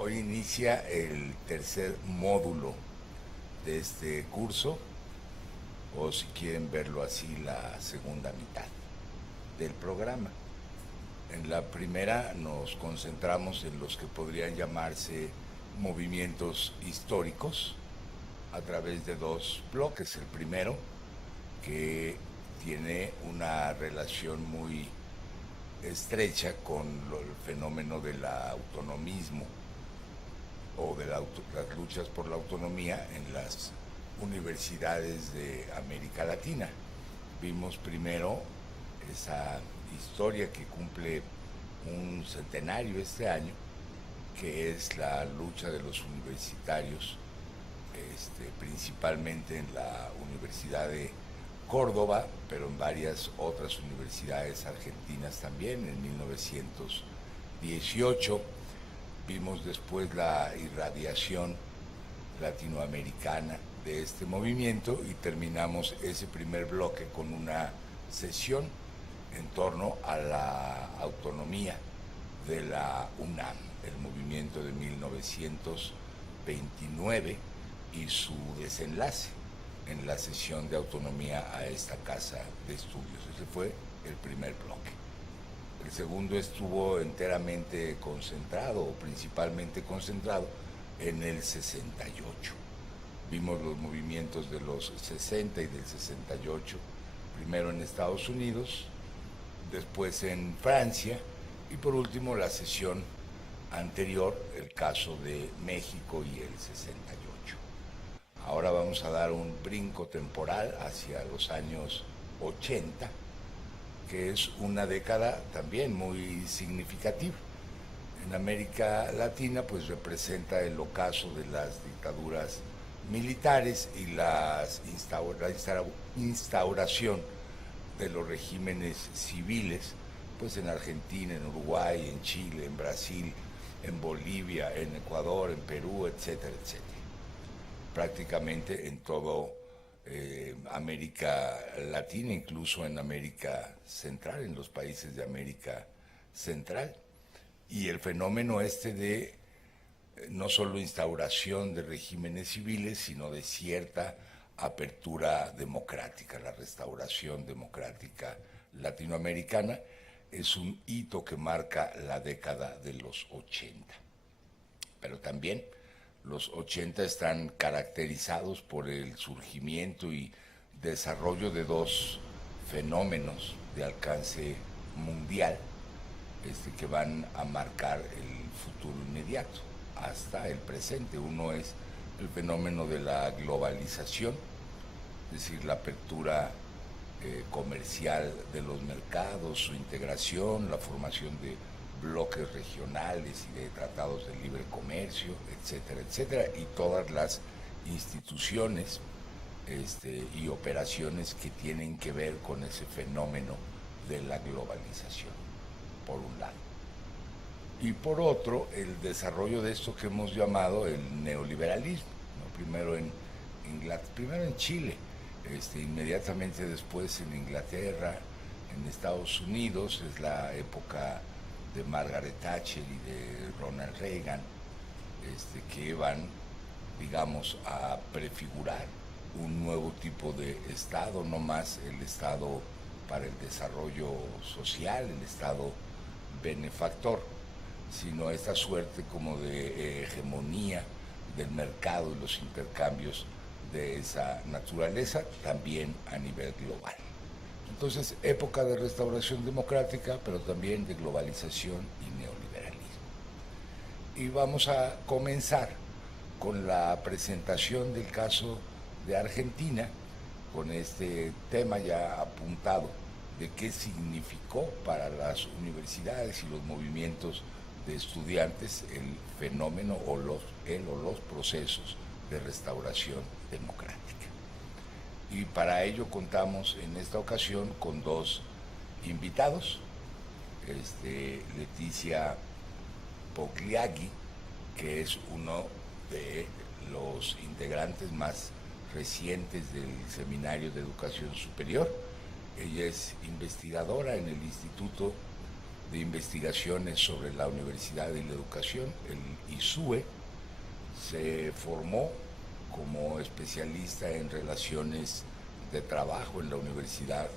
Hoy inicia el tercer módulo de este curso, o si quieren verlo así, la segunda mitad del programa. En la primera nos concentramos en los que podrían llamarse movimientos históricos a través de dos bloques. El primero, que tiene una relación muy estrecha con el fenómeno del autonomismo o de las luchas por la autonomía en las universidades de América Latina. Vimos primero esa historia que cumple un centenario este año, que es la lucha de los universitarios, principalmente en la Universidad de Córdoba, pero en varias otras universidades argentinas también. En 1918 vimos después la irradiación latinoamericana de este movimiento y terminamos ese primer bloque con una sesión en torno a la autonomía de la UNAM, el movimiento de 1929 y su desenlace en la sesión de autonomía a esta casa de estudios. Ese fue el primer bloque. El segundo estuvo enteramente concentrado, o principalmente concentrado, en el 68. Vimos los movimientos de los 60 y del 68, primero en Estados Unidos, después en Francia, y por último la sesión anterior, el caso de México y el 68. Ahora vamos a dar un brinco temporal hacia los años 80, que es una década también muy significativa. En América Latina pues representa el ocaso de las dictaduras militares y la instauración de los regímenes civiles, pues en Argentina, en Uruguay, en Chile, en Brasil, en Bolivia, en Ecuador, en Perú, etcétera, etcétera. Prácticamente en todo América Latina, incluso en América Central, en los países de América Central. Y el fenómeno de no solo instauración de regímenes civiles, sino de cierta apertura democrática, la restauración democrática latinoamericana, es un hito que marca la década de los 80. Pero también los 80 están caracterizados por el surgimiento y desarrollo de dos fenómenos de alcance mundial, que van a marcar el futuro inmediato hasta el presente. Uno es el fenómeno de la globalización, es decir, la apertura comercial de los mercados, su integración, la formación de bloques regionales y de tratados de libre comercio, etcétera, etcétera, y todas las instituciones y operaciones que tienen que ver con ese fenómeno de la globalización, por un lado. Y por otro, el desarrollo de esto que hemos llamado el neoliberalismo, ¿no? Primero en Chile, inmediatamente después en Inglaterra, en Estados Unidos, es la época de Margaret Thatcher y de Ronald Reagan, que van, digamos, a prefigurar un nuevo tipo de Estado, no más el Estado para el desarrollo social, el Estado benefactor, sino esta suerte como de hegemonía del mercado y los intercambios de esa naturaleza, también a nivel global. Entonces, época de restauración democrática, pero también de globalización y neoliberalismo. Y vamos a comenzar con la presentación del caso de Argentina, con este tema ya apuntado de qué significó para las universidades y los movimientos de estudiantes el fenómeno o los procesos de restauración democrática. Y para ello contamos en esta ocasión con dos invitados, Leticia Pogliaghi, que es uno de los integrantes más recientes del Seminario de Educación Superior. Ella es investigadora en el Instituto de investigaciones sobre la universidad y la educación, el ISUE. Se formó como especialista en relaciones de trabajo en la Universidad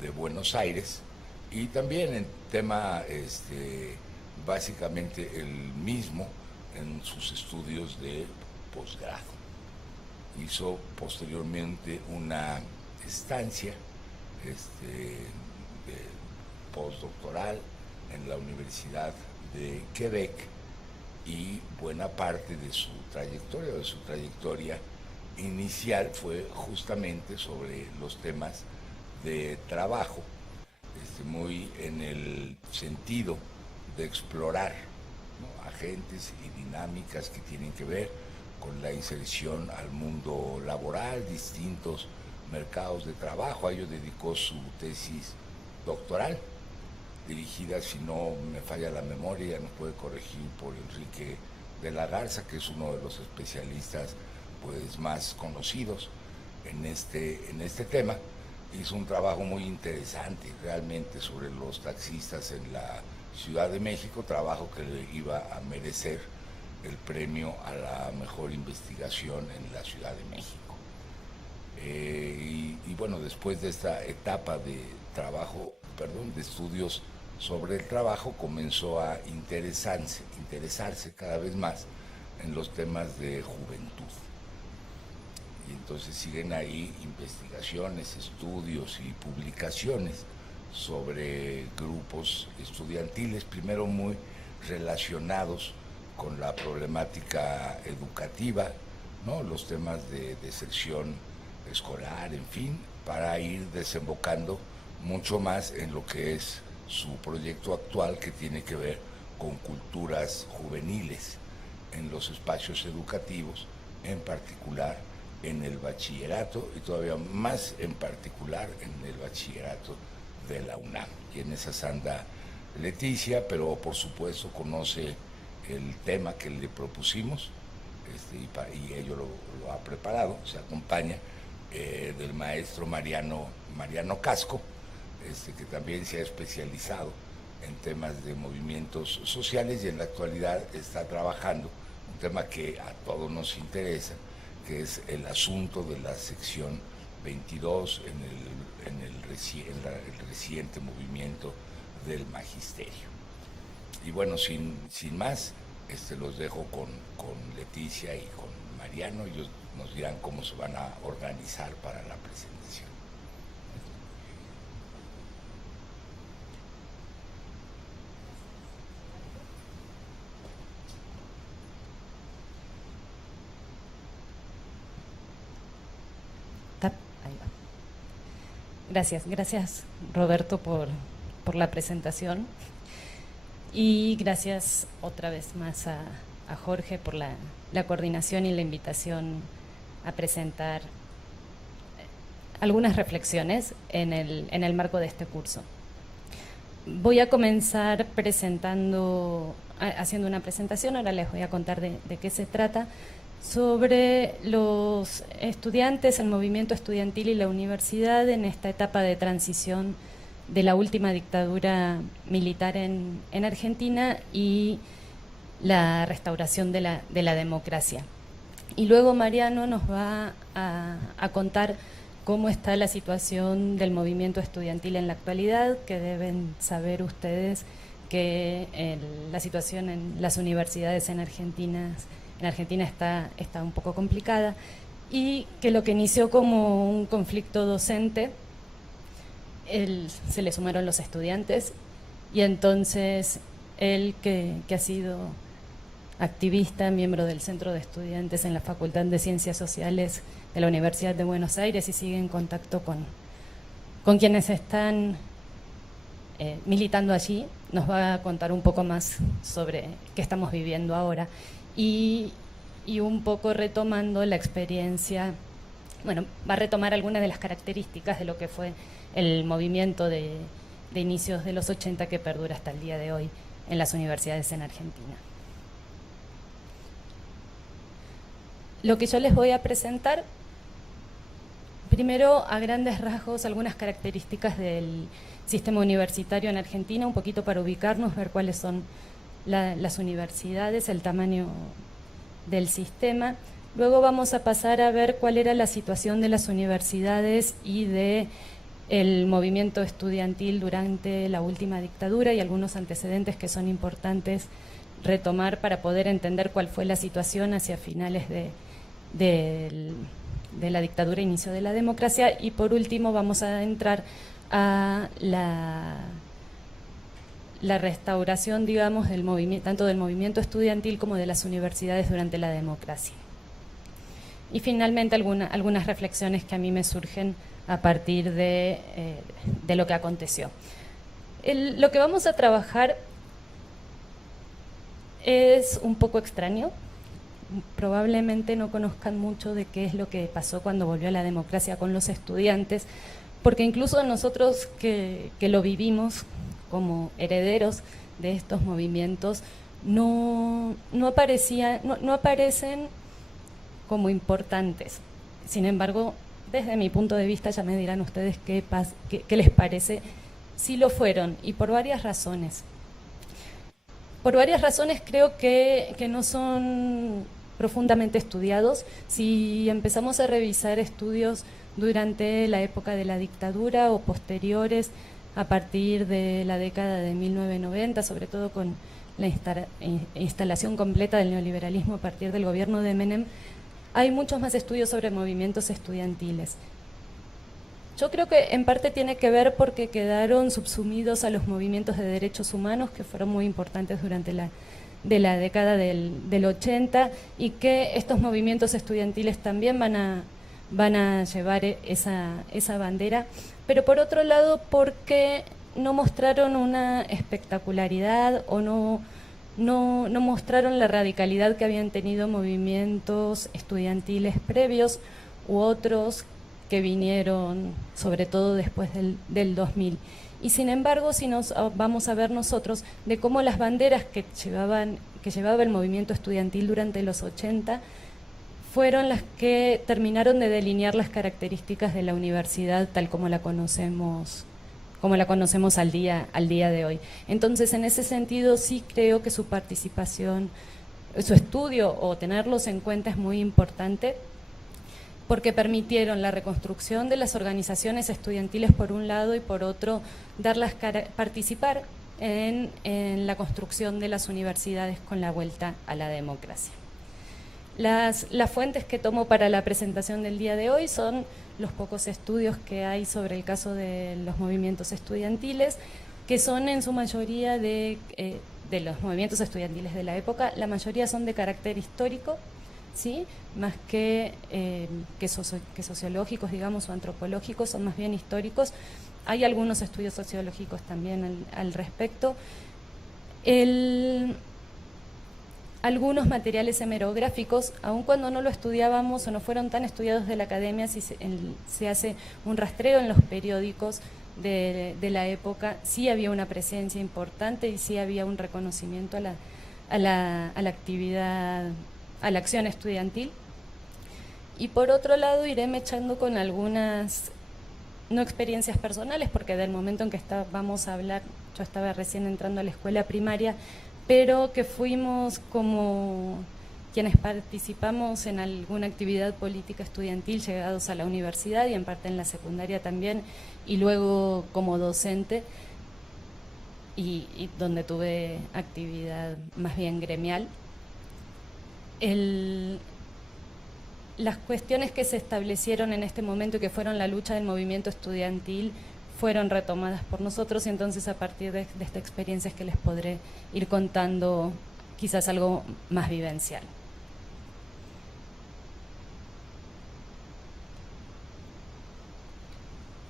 de Buenos Aires y también en tema básicamente el mismo en sus estudios de posgrado. Hizo posteriormente una estancia de postdoctoral en la Universidad de Quebec y buena parte de su trayectoria inicial fue justamente sobre los temas de trabajo, muy en el sentido de explorar, ¿no?, agentes y dinámicas que tienen que ver con la inserción al mundo laboral, distintos mercados de trabajo. A ello dedicó su tesis doctoral, dirigida, si no me falla la memoria, nos puede corregir, por Enrique de la Garza, que es uno de los especialistas pues más conocidos en este tema. Hizo un trabajo muy interesante realmente sobre los taxistas en la Ciudad de México, trabajo que le iba a merecer el premio a la mejor investigación en la Ciudad de México. Y bueno, después de esta etapa de de estudios sobre el trabajo, comenzó a interesarse cada vez más en los temas de juventud. Y entonces siguen ahí investigaciones, estudios y publicaciones sobre grupos estudiantiles, primero muy relacionados con la problemática educativa, ¿no?, los temas de deserción escolar, en fin, para ir desembocando mucho más en lo que es su proyecto actual, que tiene que ver con culturas juveniles en los espacios educativos, en particular en el bachillerato y todavía más en particular en el bachillerato de la UNAM. Y en esas anda Leticia, pero por supuesto conoce el tema que le propusimos, y ello lo ha preparado, se acompaña del maestro Mariano Casco, que también se ha especializado en temas de movimientos sociales y en la actualidad está trabajando un tema que a todos nos interesa, que es el asunto de la sección 22 en el reciente movimiento del magisterio. Y bueno, sin más, los dejo con Leticia y con Mariano. Ellos nos dirán cómo se van a organizar para la presentación. Ahí va. Gracias Roberto por la presentación, y gracias otra vez más a Jorge por la coordinación y la invitación a presentar algunas reflexiones en el marco de este curso. Voy a comenzar haciendo una presentación, ahora les voy a contar de qué se trata, sobre los estudiantes, el movimiento estudiantil y la universidad en esta etapa de transición de la última dictadura militar en Argentina y la restauración de la democracia. Y luego Mariano nos va a contar cómo está la situación del movimiento estudiantil en la actualidad, que deben saber ustedes que la situación en las universidades en Argentina está un poco complicada, y que lo que inició como un conflicto docente, se le sumaron los estudiantes, y entonces él, que ha sido activista, miembro del Centro de Estudiantes en la Facultad de Ciencias Sociales de la Universidad de Buenos Aires, y sigue en contacto con quienes están militando allí, nos va a contar un poco más sobre qué estamos viviendo ahora, y un poco retomando la experiencia, bueno, va a retomar algunas de las características de lo que fue el movimiento de inicios de los 80 que perdura hasta el día de hoy en las universidades en Argentina. Lo que yo les voy a presentar Primero, a grandes rasgos, algunas características del sistema universitario en Argentina, un poquito para ubicarnos, ver cuáles son las universidades, el tamaño del sistema. Luego vamos a pasar a ver cuál era la situación de las universidades y de el movimiento estudiantil durante la última dictadura y algunos antecedentes que son importantes retomar para poder entender cuál fue la situación hacia finales de la dictadura, inicio de la democracia. Y por último vamos a entrar a la restauración, digamos, del movimiento, tanto del movimiento estudiantil como de las universidades durante la democracia. Y finalmente algunas reflexiones que a mí me surgen a partir de lo que aconteció. Lo que vamos a trabajar es un poco extraño. Probablemente no conozcan mucho de qué es lo que pasó cuando volvió la democracia con los estudiantes, porque incluso nosotros que lo vivimos como herederos de estos movimientos, no aparecen como importantes. Sin embargo, desde mi punto de vista, ya me dirán ustedes qué les parece, sí lo fueron, y por varias razones. Por varias razones creo que no son profundamente estudiados. Si empezamos a revisar estudios durante la época de la dictadura o posteriores, a partir de la década de 1990, sobre todo con la instalación completa del neoliberalismo a partir del gobierno de Menem, hay muchos más estudios sobre movimientos estudiantiles. Yo creo que en parte tiene que ver porque quedaron subsumidos a los movimientos de derechos humanos, que fueron muy importantes durante la década del 80, y que estos movimientos estudiantiles también van a llevar esa bandera, pero por otro lado porque no mostraron una espectacularidad o no mostraron la radicalidad que habían tenido movimientos estudiantiles previos u otros que vinieron sobre todo después del 2000. Y sin embargo, si nos vamos a ver nosotros de cómo las banderas que llevaba el movimiento estudiantil durante los 80 fueron las que terminaron de delinear las características de la universidad tal como la conocemos al día de hoy. Entonces, en ese sentido, sí creo que su participación, su estudio o tenerlos en cuenta es muy importante, porque permitieron la reconstrucción de las organizaciones estudiantiles por un lado y por otro participar en la construcción de las universidades con la vuelta a la democracia. Las fuentes que tomo para la presentación del día de hoy son los pocos estudios que hay sobre el caso de los movimientos estudiantiles, que son en su mayoría de los movimientos estudiantiles de la época. La mayoría son de carácter histórico, ¿sí? Más que sociológicos, digamos, o antropológicos, son más bien históricos. Hay algunos estudios sociológicos también al respecto. Algunos materiales hemerográficos, aun cuando no lo estudiábamos o no fueron tan estudiados de la academia, si se hace un rastreo en los periódicos de la época, sí había una presencia importante y sí había un reconocimiento a la actividad, a la acción estudiantil. Y por otro lado iré mechando con algunas, no experiencias personales, porque del momento en que vamos a hablar, yo estaba recién entrando a la escuela primaria, pero que fuimos como quienes participamos en alguna actividad política estudiantil llegados a la universidad y en parte en la secundaria también, y luego como docente, y donde tuve actividad más bien gremial. Las cuestiones que se establecieron en este momento y que fueron la lucha del movimiento estudiantil fueron retomadas por nosotros, y entonces a partir de esta experiencia es que les podré ir contando quizás algo más vivencial.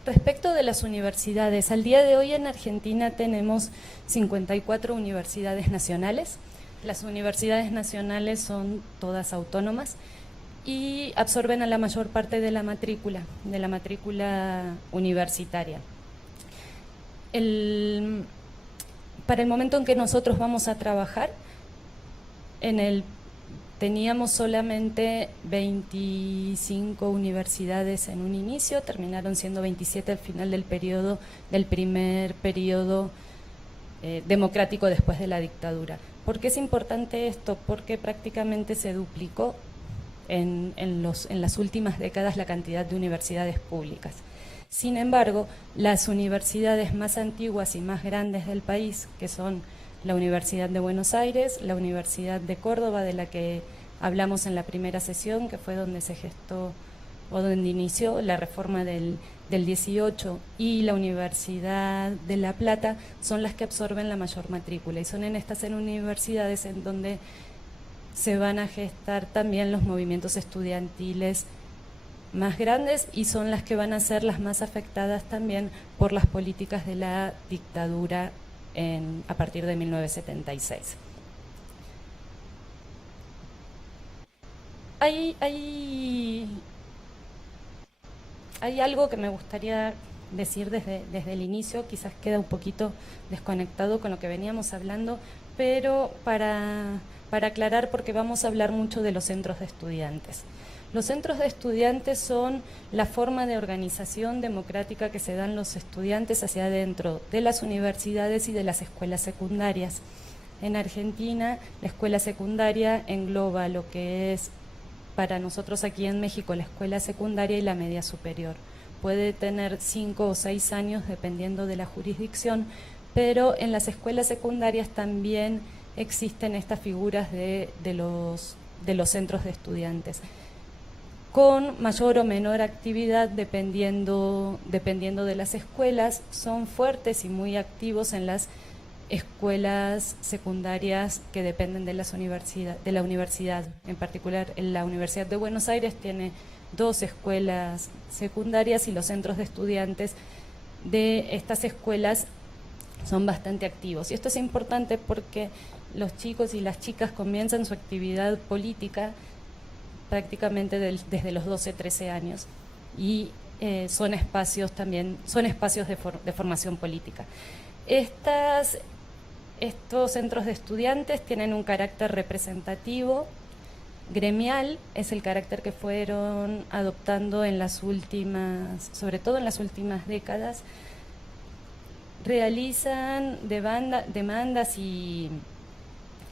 Respecto de las universidades, al día de hoy en Argentina tenemos 54 universidades nacionales. Las universidades nacionales son todas autónomas y absorben a la mayor parte de la matrícula universitaria. Para el momento en que nosotros vamos a trabajar, teníamos solamente 25 universidades en un inicio, terminaron siendo 27 al final del primer periodo democrático después de la dictadura. ¿Por qué es importante esto? Porque prácticamente se duplicó en las últimas décadas la cantidad de universidades públicas. Sin embargo, las universidades más antiguas y más grandes del país, que son la Universidad de Buenos Aires, la Universidad de Córdoba, de la que hablamos en la primera sesión, que fue donde se gestó o donde inició la reforma del 18, y la Universidad de La Plata, son las que absorben la mayor matrícula, y son en estas universidades en donde se van a gestar también los movimientos estudiantiles más grandes, y son las que van a ser las más afectadas también por las políticas de la dictadura a partir de 1976. Hay algo que me gustaría decir desde el inicio, quizás queda un poquito desconectado con lo que veníamos hablando, pero para aclarar, porque vamos a hablar mucho de los centros de estudiantes. Los centros de estudiantes son la forma de organización democrática que se dan los estudiantes hacia adentro de las universidades y de las escuelas secundarias. En Argentina, la escuela secundaria engloba lo que es, para nosotros aquí en México, la escuela secundaria y la media superior. Puede tener 5 o 6 años dependiendo de la jurisdicción, pero en las escuelas secundarias también existen estas figuras de los centros de estudiantes, con mayor o menor actividad dependiendo de las escuelas. Son fuertes y muy activos en las escuelas secundarias que dependen de la universidad. En particular, la Universidad de Buenos Aires tiene 2 escuelas secundarias, y los centros de estudiantes de estas escuelas son bastante activos. Y esto es importante porque los chicos y las chicas comienzan su actividad política prácticamente desde los 12, 13 años, y son espacios de formación política. Estos centros de estudiantes tienen un carácter representativo, gremial, es el carácter que fueron adoptando sobre todo en las últimas décadas. Realizan demandas y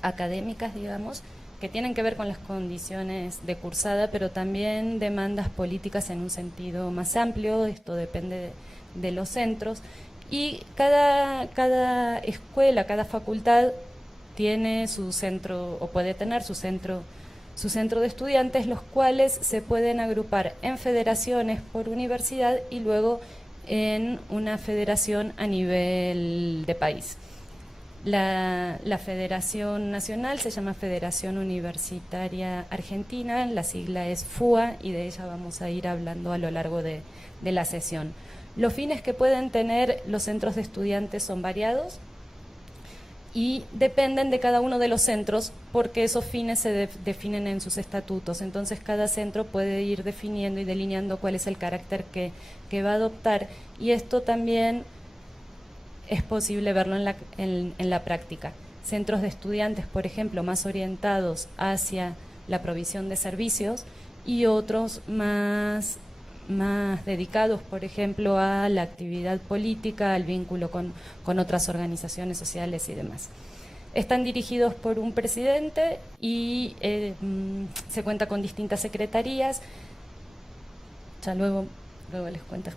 académicas, digamos, que tienen que ver con las condiciones de cursada, pero también demandas políticas en un sentido más amplio. Esto depende de los centros, y cada escuela, cada facultad tiene su centro, o puede tener su centro de estudiantes, los cuales se pueden agrupar en federaciones por universidad y luego en una federación a nivel de país. La Federación Nacional se llama Federación Universitaria Argentina, la sigla es FUA, y de ella vamos a ir hablando a lo largo de la sesión. Los fines que pueden tener los centros de estudiantes son variados y dependen de cada uno de los centros, porque esos fines se definen en sus estatutos. Entonces cada centro puede ir definiendo y delineando cuál es el carácter que va a adoptar, y esto también es posible verlo en la práctica. Centros de estudiantes, por ejemplo, más orientados hacia la provisión de servicios, y otros más dedicados, por ejemplo, a la actividad política, al vínculo con otras organizaciones sociales y demás. Están dirigidos por un presidente y se cuenta con distintas secretarías. Ya luego les cuentas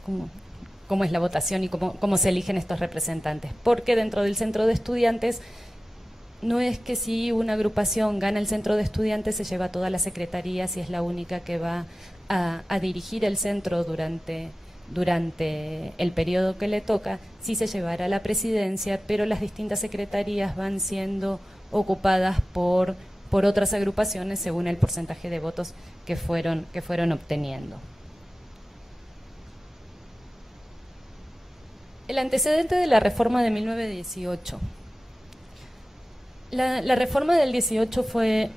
cómo es la votación y cómo se eligen estos representantes, porque dentro del centro de estudiantes no es que si una agrupación gana el centro de estudiantes se lleva todas las secretarías y es la única que va a dirigir el centro durante el periodo que le toca. Sí se llevará la presidencia, pero las distintas secretarías van siendo ocupadas por otras agrupaciones según el porcentaje de votos que fueron obteniendo. El antecedente de la reforma de 1918. La reforma del 18 fue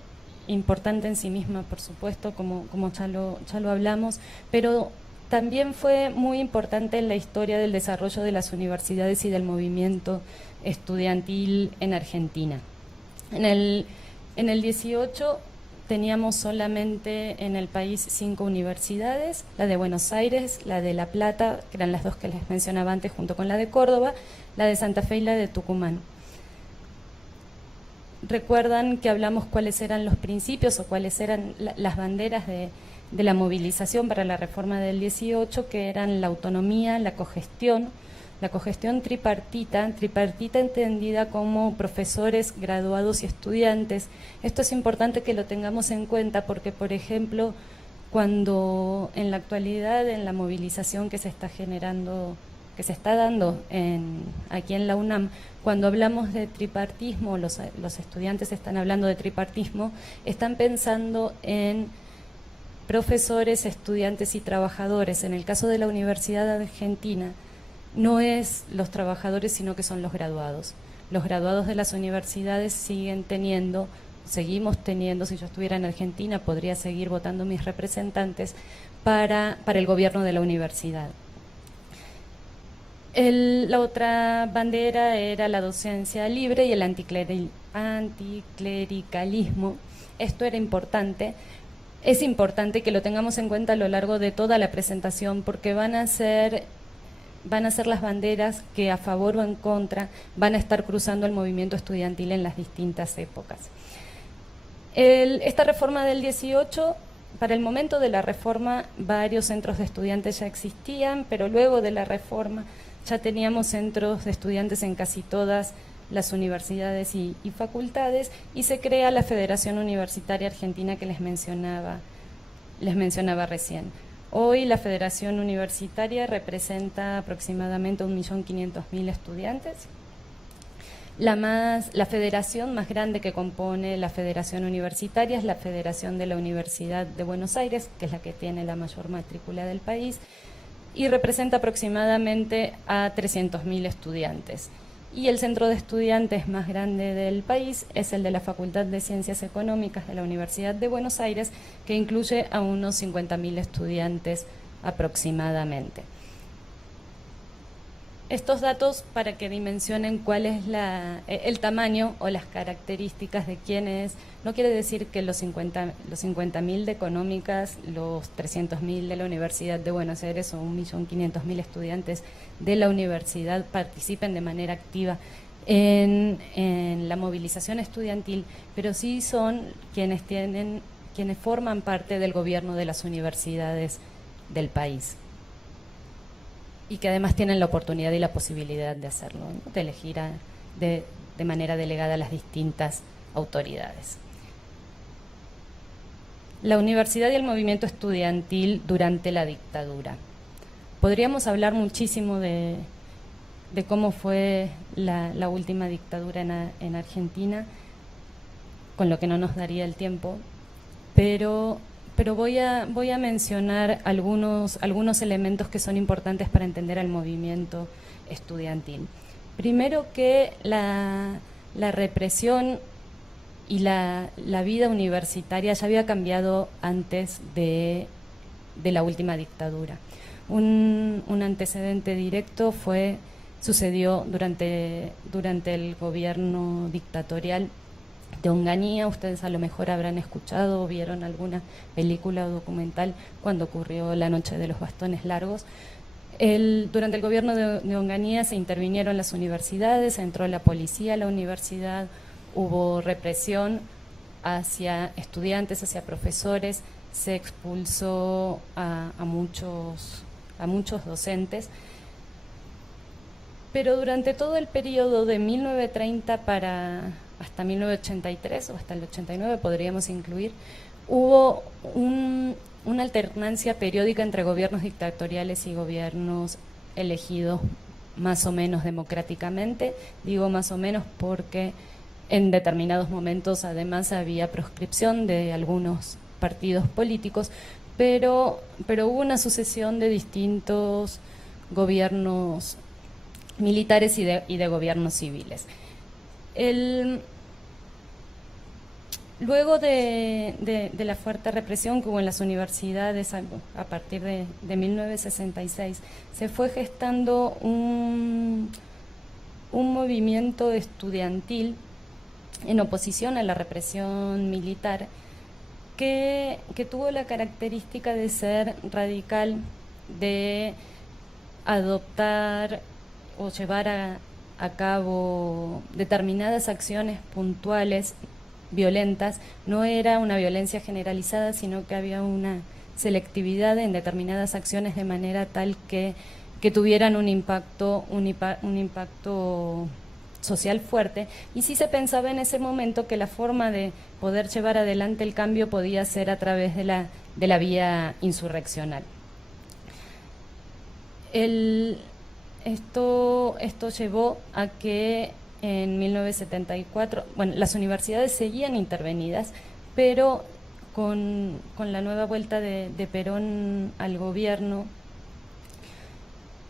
importante en sí misma, por supuesto, como ya lo hablamos, pero también fue muy importante en la historia del desarrollo de las universidades y del movimiento estudiantil en Argentina. En el 18 teníamos solamente en el país 5 universidades, la de Buenos Aires, la de La Plata, que eran las dos que les mencionaba antes, junto con la de Córdoba, la de Santa Fe y la de Tucumán. Recuerdan que hablamos cuáles eran los principios o cuáles eran las banderas de la movilización para la reforma del 18, que eran la autonomía, la cogestión tripartita entendida como profesores, graduados y estudiantes. Esto es importante que lo tengamos en cuenta porque, por ejemplo, cuando en la actualidad en la movilización que se está generando, que se está dando aquí en la UNAM, cuando hablamos de tripartismo, los estudiantes están hablando de tripartismo, están pensando en profesores, estudiantes y trabajadores. En el caso de la Universidad Argentina, no es los trabajadores, sino que son los graduados. Los graduados de las universidades seguimos teniendo, si yo estuviera en Argentina, podría seguir votando mis representantes para el gobierno de la universidad. La otra bandera era la docencia libre y el anticlericalismo. Esto era importante. Es importante que lo tengamos en cuenta a lo largo de toda la presentación porque van a ser las banderas que a favor o en contra van a estar cruzando el movimiento estudiantil en las distintas épocas. Esta reforma del 18, para el momento de la reforma, varios centros de estudiantes ya existían, pero luego de la reforma ya teníamos centros de estudiantes en casi todas las universidades y facultades, y se crea la Federación Universitaria Argentina que les mencionaba recién. Hoy la Federación Universitaria representa aproximadamente 1.500.000 estudiantes. La federación más grande que compone la Federación Universitaria es la Federación de la Universidad de Buenos Aires, que es la que tiene la mayor matrícula del país, y representa aproximadamente a 300.000 estudiantes. Y el centro de estudiantes más grande del país es el de la Facultad de Ciencias Económicas de la Universidad de Buenos Aires, que incluye a unos 50.000 estudiantes aproximadamente. Estos datos para que dimensionen cuál es el tamaño o las características de quiénes, no quiere decir que los 50.000 de Económicas, los 300.000 de la Universidad de Buenos Aires o 1.500.000 estudiantes de la universidad participen de manera activa en la movilización estudiantil, pero sí son quienes forman parte del gobierno de las universidades del país, y que además tienen la oportunidad y la posibilidad de hacerlo, ¿no? De elegir de manera delegada a las distintas autoridades. La universidad y el movimiento estudiantil durante la dictadura. Podríamos hablar muchísimo de cómo fue la última dictadura en Argentina, con lo que no nos daría el tiempo, pero voy a mencionar algunos elementos que son importantes para entender el movimiento estudiantil. Primero, que la represión y la vida universitaria ya había cambiado antes de la última dictadura. Un antecedente directo sucedió durante el gobierno dictatorial de Onganía. Ustedes a lo mejor habrán escuchado o vieron alguna película o documental cuando ocurrió la Noche de los Bastones Largos. Durante el gobierno de Onganía se intervinieron las universidades, entró la policía a la universidad, hubo represión hacia estudiantes, hacia profesores, se expulsó a muchos docentes. Pero durante todo el periodo de 1930 hasta 1983 o hasta el 89 podríamos incluir, hubo una alternancia periódica entre gobiernos dictatoriales y gobiernos elegidos más o menos democráticamente. Digo más o menos porque en determinados momentos además había proscripción de algunos partidos políticos, pero hubo una sucesión de distintos gobiernos militares y de gobiernos civiles. Luego de la fuerte represión que hubo en las universidades a partir de 1966, se fue gestando un movimiento estudiantil en oposición a la represión militar que tuvo la característica de ser radical, de adoptar o llevar a cabo determinadas acciones puntuales, violentas. No era una violencia generalizada, sino que había una selectividad en determinadas acciones de manera tal que tuvieran un impacto social fuerte, y sí se pensaba en ese momento que la forma de poder llevar adelante el cambio podía ser a través de la vía insurreccional. Esto llevó a que en 1974, bueno, las universidades seguían intervenidas, pero con la nueva vuelta de Perón al gobierno,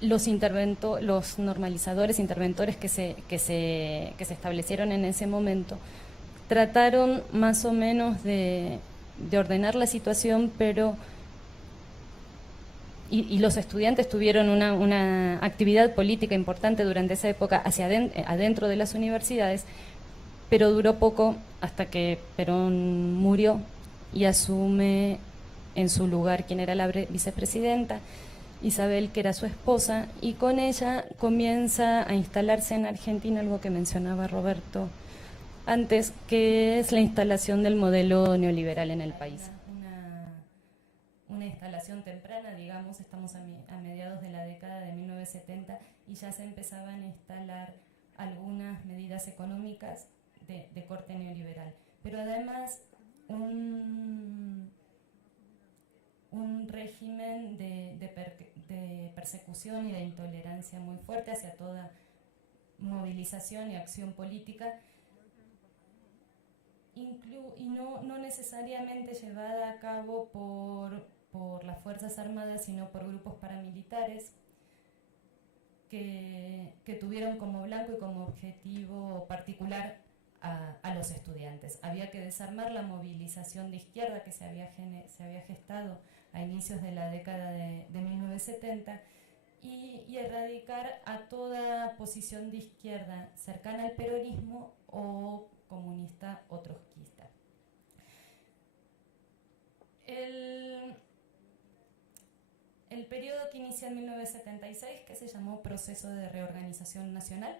los normalizadores, interventores que se establecieron en ese momento, trataron más o menos de ordenar la situación, pero y los estudiantes tuvieron una actividad política importante durante esa época adentro de las universidades, pero duró poco hasta que Perón murió y asume en su lugar quien era la vicepresidenta, Isabel, que era su esposa, y con ella comienza a instalarse en Argentina algo que mencionaba Roberto antes, que es la instalación del modelo neoliberal en el país. Una instalación temprana, digamos, estamos a mediados de la década de 1970 y ya se empezaban a instalar algunas medidas económicas de corte neoliberal, pero además un régimen de persecución y de intolerancia muy fuerte hacia toda movilización y acción política, y no necesariamente llevada a cabo por las Fuerzas Armadas, sino por grupos paramilitares que tuvieron como blanco y como objetivo particular a los estudiantes. Había que desarmar la movilización de izquierda que se había gestado a inicios de la década de 1970 y erradicar a toda posición de izquierda cercana al peronismo o comunista o trotskista. El periodo que inicia en 1976, que se llamó Proceso de Reorganización Nacional,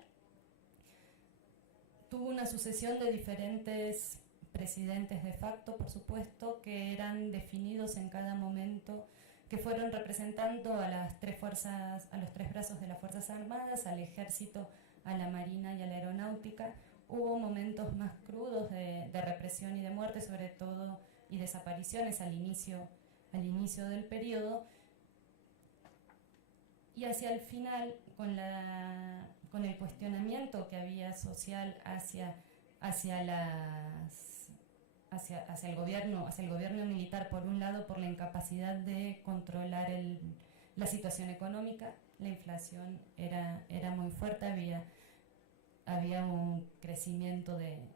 tuvo una sucesión de diferentes presidentes de facto, por supuesto, que eran definidos en cada momento, que fueron representando a los tres brazos de las Fuerzas Armadas, al Ejército, a la Marina y a la Aeronáutica. Hubo momentos más crudos de represión y de muerte, sobre todo, y desapariciones al inicio del periodo. Y hacia el final, con el cuestionamiento que había social hacia el gobierno militar, por un lado, por la incapacidad de controlar la situación económica, la inflación era muy fuerte, había un crecimiento de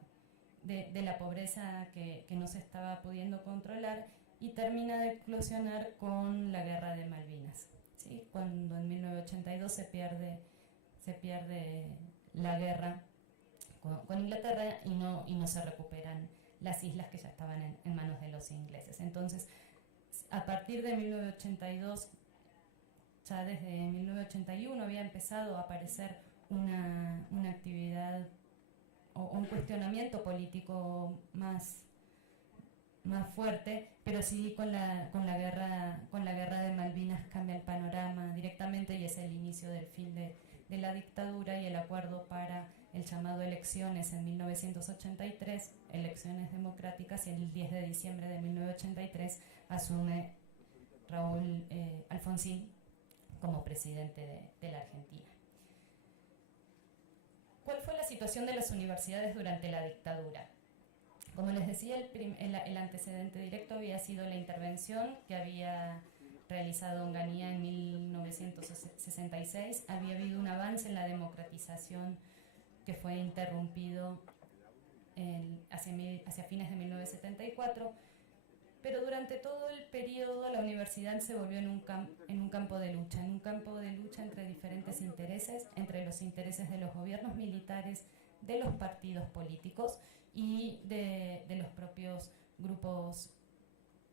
la pobreza que no se estaba pudiendo controlar, y termina de eclosionar con la Guerra de Malvinas, ¿sí? Cuando en 1982 se pierde la guerra con Inglaterra y no se recuperan las islas que ya estaban en manos de los ingleses. Entonces, a partir de 1982, ya desde 1981 había empezado a aparecer una actividad o un cuestionamiento político más fuerte, pero sí con la guerra de Malvinas cambia el panorama directamente, y es el inicio del fin de la dictadura y el acuerdo para el llamado elecciones en 1983, elecciones democráticas, y el 10 de diciembre de 1983 asume Raúl Alfonsín como presidente de la Argentina. ¿Cuál fue la situación de las universidades durante la dictadura? Como les decía, el antecedente directo había sido la intervención que había realizado Onganía en 1966. Había habido un avance en la democratización que fue interrumpido hacia fines de 1974, pero durante todo el periodo la universidad se volvió en un campo de lucha entre diferentes intereses, entre los intereses de los gobiernos militares, de los partidos políticos y de los propios grupos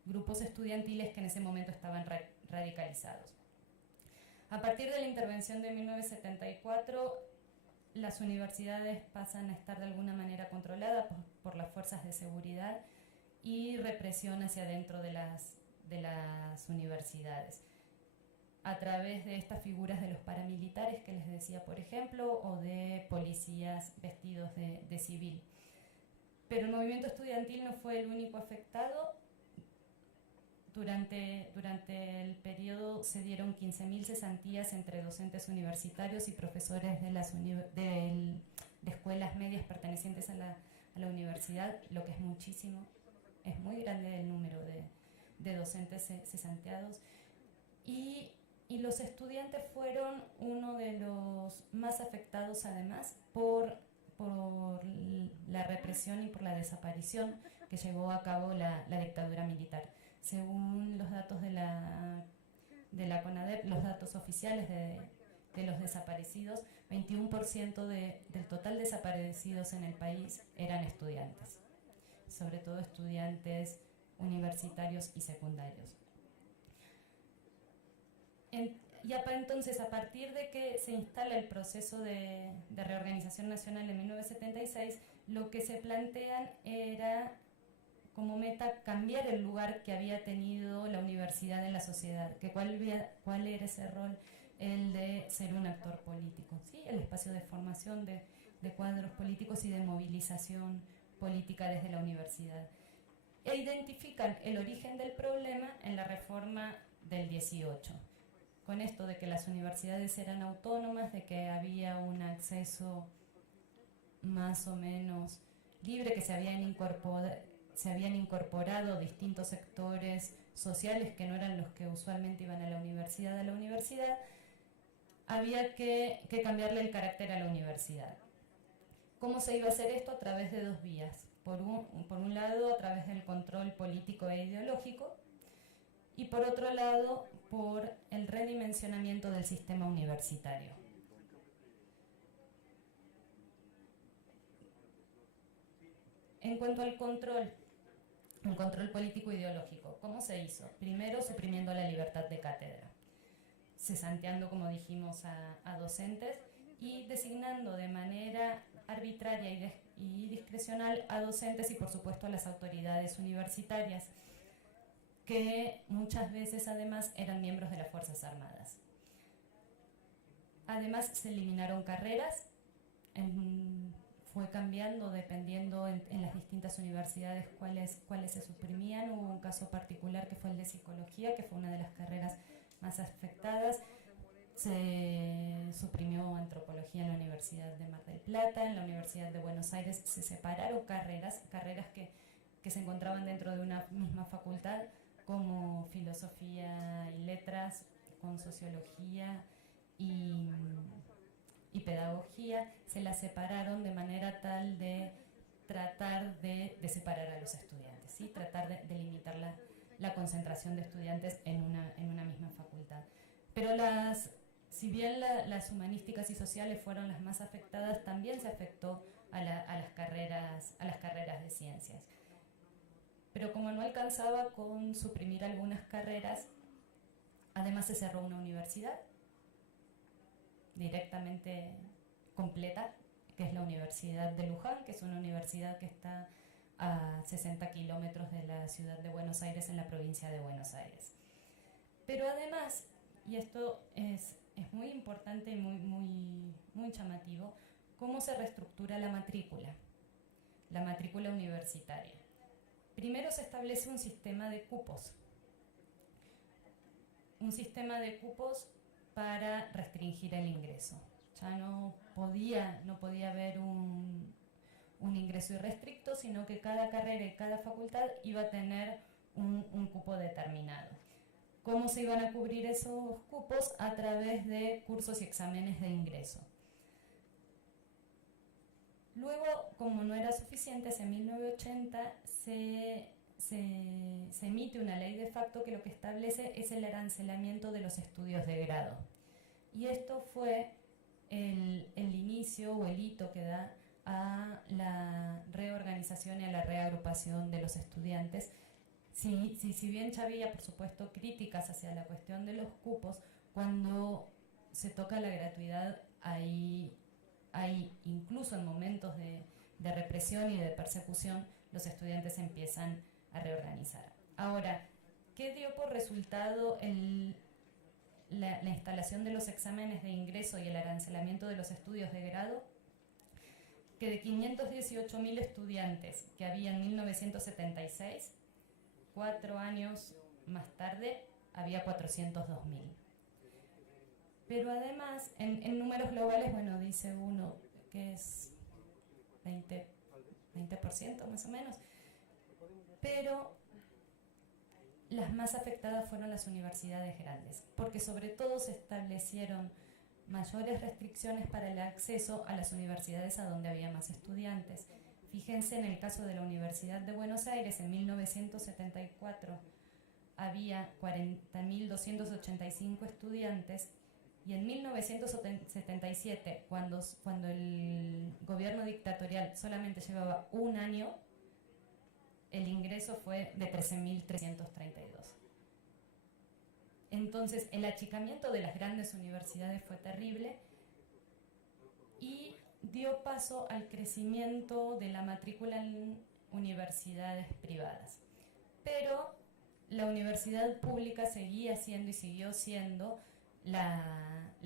grupos estudiantiles que en ese momento estaban radicalizados. A partir de la intervención de 1974, las universidades pasan a estar de alguna manera controladas por las fuerzas de seguridad y represión hacia adentro de las universidades, a través de estas figuras de los paramilitares que les decía, por ejemplo, o de policías vestidos de civil. Pero el movimiento estudiantil no fue el único afectado. Durante el periodo se dieron 15.000 cesantías entre docentes universitarios y profesores de escuelas medias pertenecientes a la universidad, lo que es muchísimo, es muy grande el número de docentes cesanteados. Y los estudiantes fueron uno de los más afectados, además, por la represión y por la desaparición que llevó a cabo la dictadura militar. Según los datos de la CONADEP, los datos oficiales de los desaparecidos, 21% del total desaparecidos en el país eran estudiantes, sobre todo estudiantes universitarios y secundarios. Entonces, a partir de que se instala el proceso de reorganización nacional en 1976, lo que se plantean era como meta cambiar el lugar que había tenido la universidad en la sociedad, que cuál era ese rol, el de ser un actor político, ¿sí? El espacio de formación de cuadros políticos y de movilización política desde la universidad. E identifican el origen del problema en la reforma del 18, con esto de que las universidades eran autónomas, de que había un acceso más o menos libre, que se habían incorporado distintos sectores sociales que no eran los que usualmente iban a la universidad. Había que cambiarle el carácter a la universidad. ¿Cómo se iba a hacer esto? A través de dos vías. Por un lado, a través del control político e ideológico, y por otro lado, por el redimensionamiento del sistema universitario. En cuanto al control político e ideológico, ¿cómo se hizo? Primero, suprimiendo la libertad de cátedra, cesanteando, como dijimos, a docentes y designando de manera arbitraria y discrecional a docentes y, por supuesto, a las autoridades universitarias, que muchas veces además eran miembros de las Fuerzas Armadas. Además se eliminaron carreras, fue cambiando dependiendo en las distintas universidades cuáles se suprimían. Hubo un caso particular que fue el de psicología, que fue una de las carreras más afectadas. Se suprimió antropología en la Universidad de Mar del Plata, en la Universidad de Buenos Aires se separaron carreras que se encontraban dentro de una misma facultad, como filosofía y letras, con sociología y pedagogía, se las separaron de manera tal de tratar de separar a los estudiantes, ¿sí? Tratar de limitar la concentración de estudiantes en una misma facultad. Pero si bien las humanísticas y sociales fueron las más afectadas, también se afectó a las carreras de ciencias. Pero como no alcanzaba con suprimir algunas carreras, además se cerró una universidad directamente completa, que es la Universidad de Luján, que es una universidad que está a 60 kilómetros de la ciudad de Buenos Aires, en la provincia de Buenos Aires. Pero además, y esto es muy importante y muy llamativo, cómo se reestructura la matrícula universitaria. Primero se establece un sistema de cupos. Para restringir el ingreso. Ya no podía haber un ingreso irrestricto, sino que cada carrera y cada facultad iba a tener un cupo determinado. ¿Cómo se iban a cubrir esos cupos? A través de cursos y exámenes de ingreso. Luego, como no era suficiente, en 1980 se emite una ley de facto que lo que establece es el arancelamiento de los estudios de grado. Y esto fue el inicio o el hito que da a la reorganización y a la reagrupación de los estudiantes. si bien ya había, por supuesto, críticas hacia la cuestión de los cupos, cuando se toca la gratuidad, hay incluso en momentos de represión y de persecución, los estudiantes empiezan a reorganizar. Ahora, ¿qué dio por resultado la instalación de los exámenes de ingreso y el arancelamiento de los estudios de grado? Que de 518.000 estudiantes que había en 1976, 4 años más tarde había 402.000. Pero además, en números globales, bueno, dice uno que es 20% más o menos, pero las más afectadas fueron las universidades grandes, porque sobre todo se establecieron mayores restricciones para el acceso a las universidades a donde había más estudiantes. Fíjense en el caso de la Universidad de Buenos Aires, en 1974 había 40.285 estudiantes, y en 1977, cuando el gobierno dictatorial solamente llevaba un año, el ingreso fue de 13.332. Entonces, el achicamiento de las grandes universidades fue terrible y dio paso al crecimiento de la matrícula en universidades privadas. Pero la universidad pública seguía siendo y siguió siendo la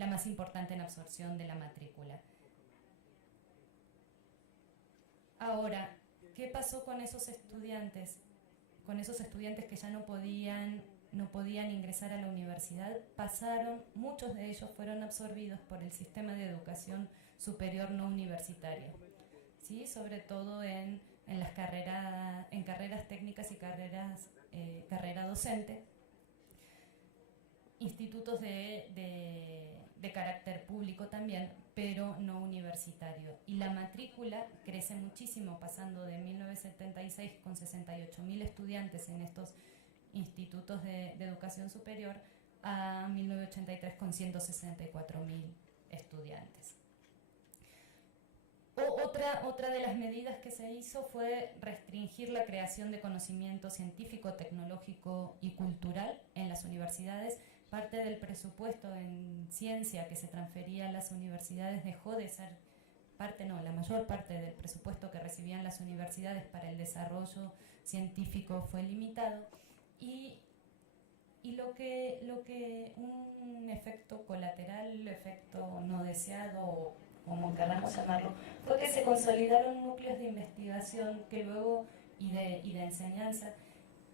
más importante en absorción de la matrícula. Ahora, ¿qué pasó con esos estudiantes? Con esos estudiantes que ya no podían ingresar a la universidad, muchos de ellos fueron absorbidos por el sistema de educación superior no universitaria, ¿sí? Sobre todo en carreras técnicas y carrera docente, institutos de carácter público también, pero no universitario. Y la matrícula crece muchísimo, pasando de 1976 con 68.000 estudiantes en estos institutos de educación superior a 1983 con 164.000 estudiantes. Otra de las medidas que se hizo fue restringir la creación de conocimiento científico, tecnológico y cultural en las universidades. Parte del presupuesto en ciencia que se transfería a las universidades dejó de ser la mayor parte del presupuesto que recibían las universidades para el desarrollo científico fue limitado, y lo que un efecto colateral, efecto no deseado, como queramos llamarlo, fue que se consolidaron núcleos de investigación y de enseñanza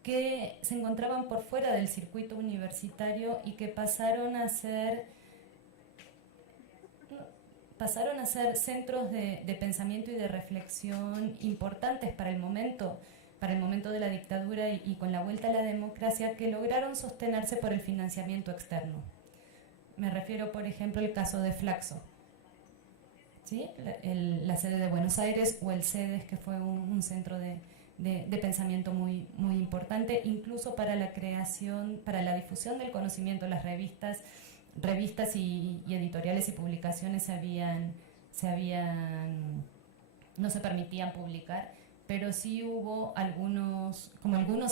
que se encontraban por fuera del circuito universitario y que pasaron a ser centros de pensamiento y de reflexión importantes para el momento de la dictadura, y con la vuelta a la democracia, que lograron sostenerse por el financiamiento externo. Me refiero, por ejemplo, al caso de Flaxo, ¿sí? La sede de Buenos Aires, o el CEDES, que fue un centro de pensamiento muy, muy importante, incluso para la difusión del conocimiento. Las revistas y editoriales y publicaciones no se permitían publicar, pero sí hubo algunos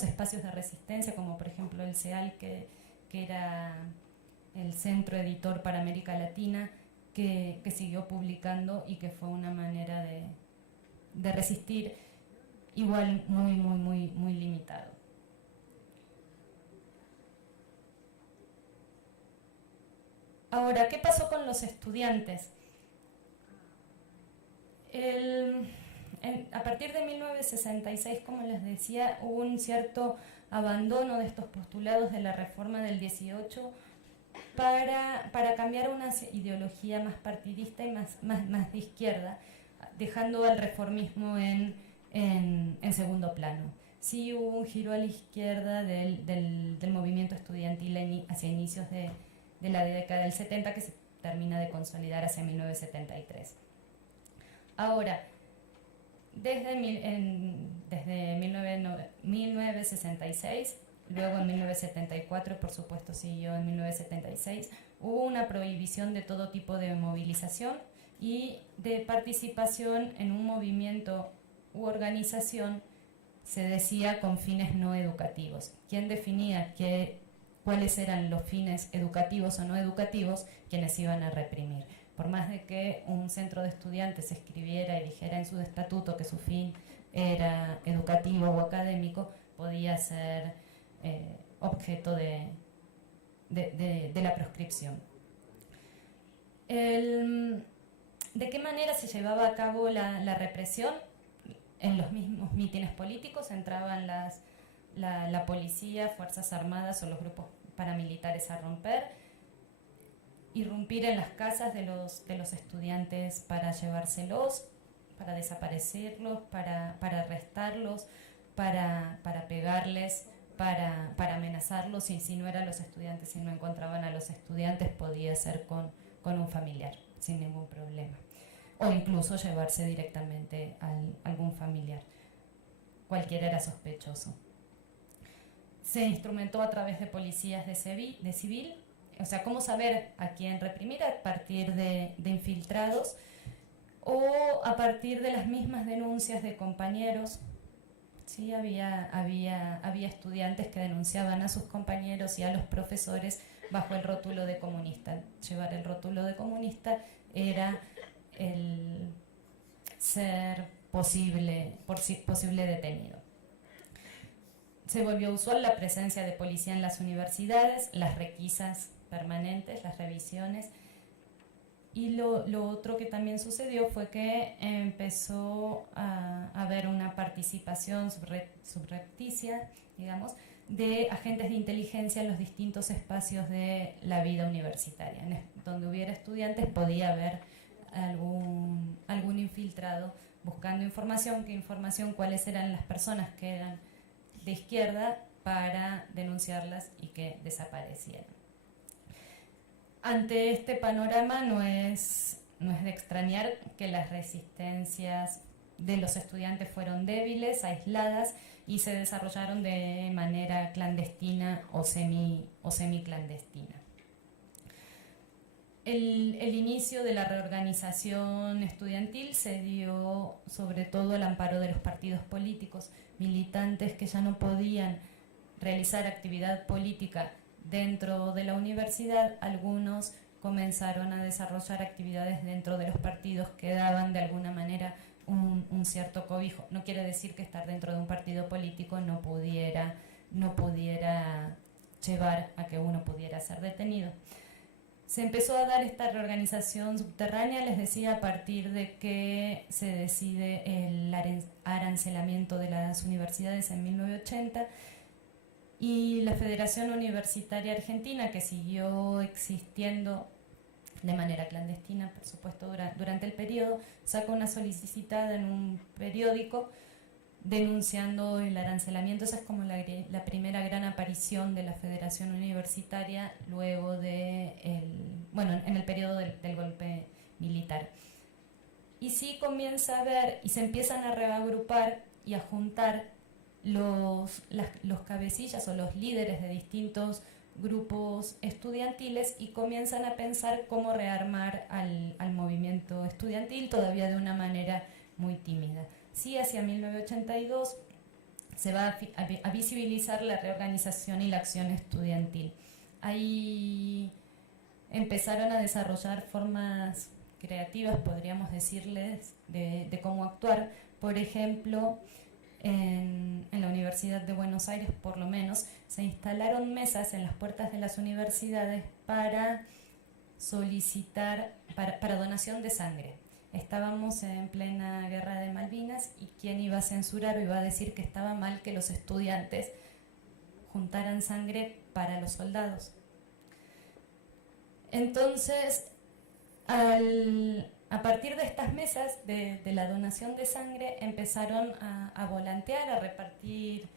espacios de resistencia, como por ejemplo el CEAL, que era el Centro Editor para América Latina, que siguió publicando y que fue una manera de resistir, igual muy, muy, muy, muy limitado. Ahora, ¿qué pasó con los estudiantes? A partir de 1966, como les decía, hubo un cierto abandono de estos postulados de la reforma del 18 para cambiar a una ideología más partidista y más de izquierda, dejando al reformismo en segundo plano. Sí hubo un giro a la izquierda del movimiento estudiantil hacia inicios de la década del 70, que se termina de consolidar hacia 1973. Ahora, desde 1966, luego en 1974, por supuesto siguió en 1976, hubo una prohibición de todo tipo de movilización y de participación en un movimiento u organización se decía con fines no educativos. ¿Quién definía cuáles eran los fines educativos o no educativos? Quienes iban a reprimir. Por más de que un centro de estudiantes escribiera y dijera en su estatuto que su fin era educativo o académico, podía ser objeto de la proscripción. ¿De qué manera se llevaba a cabo la represión? En los mismos mítines políticos entraban la policía, fuerzas armadas o los grupos paramilitares a romper, irrumpir en las casas de los estudiantes para llevárselos, para desaparecerlos, para arrestarlos, para pegarles, para amenazarlos, y si no eran los estudiantes, si no encontraban a los estudiantes, podía ser con un familiar, sin ningún problema. O incluso llevarse directamente a algún familiar. Cualquiera era sospechoso. Se instrumentó a través de policías de civil, o sea, cómo saber a quién reprimir a partir de infiltrados o a partir de las mismas denuncias de compañeros. Sí, había estudiantes que denunciaban a sus compañeros y a los profesores bajo el rótulo de comunista. Llevar el rótulo de comunista era el ser posible detenido. Se volvió usual la presencia de policía en las universidades, las requisas permanentes, las revisiones. Y lo otro que también sucedió fue que empezó a haber una participación subrepticia, digamos, de agentes de inteligencia en los distintos espacios de la vida universitaria. Donde hubiera estudiantes podía haber algún infiltrado buscando información, cuáles eran las personas que eran de izquierda para denunciarlas y que desaparecieran. Ante este panorama no es de extrañar que las resistencias de los estudiantes fueron débiles, aisladas y se desarrollaron de manera clandestina o semiclandestina. El inicio de la reorganización estudiantil se dio sobre todo al amparo de los partidos políticos, militantes que ya no podían realizar actividad política dentro de la universidad. Algunos comenzaron a desarrollar actividades dentro de los partidos que daban de alguna manera un cierto cobijo. No quiere decir que estar dentro de un partido político no pudiera llevar a que uno pudiera ser detenido. Se empezó a dar esta reorganización subterránea, les decía, a partir de que se decide el arancelamiento de las universidades en 1980, y la Federación Universitaria Argentina, que siguió existiendo de manera clandestina, por supuesto, durante el periodo, sacó una solicitud en un periódico denunciando el arancelamiento. Esa es como la primera gran aparición de la Federación Universitaria luego en el periodo del golpe militar. Y sí comienza a ver, y se empiezan a reagrupar y a juntar los cabecillas o los líderes de distintos grupos estudiantiles, y comienzan a pensar cómo rearmar al movimiento estudiantil, todavía de una manera muy tímida. Sí, hacia 1982 se va a visibilizar la reorganización y la acción estudiantil. Ahí empezaron a desarrollar formas creativas, podríamos decirles, de cómo actuar. Por ejemplo, en la Universidad de Buenos Aires, por lo menos, se instalaron mesas en las puertas de las universidades para solicitar, para donación de sangre. Estábamos en plena guerra de Malvinas, y ¿quién iba a censurar o iba a decir que estaba mal que los estudiantes juntaran sangre para los soldados? Entonces, a partir de estas mesas de la donación de sangre, empezaron a volantear, a repartir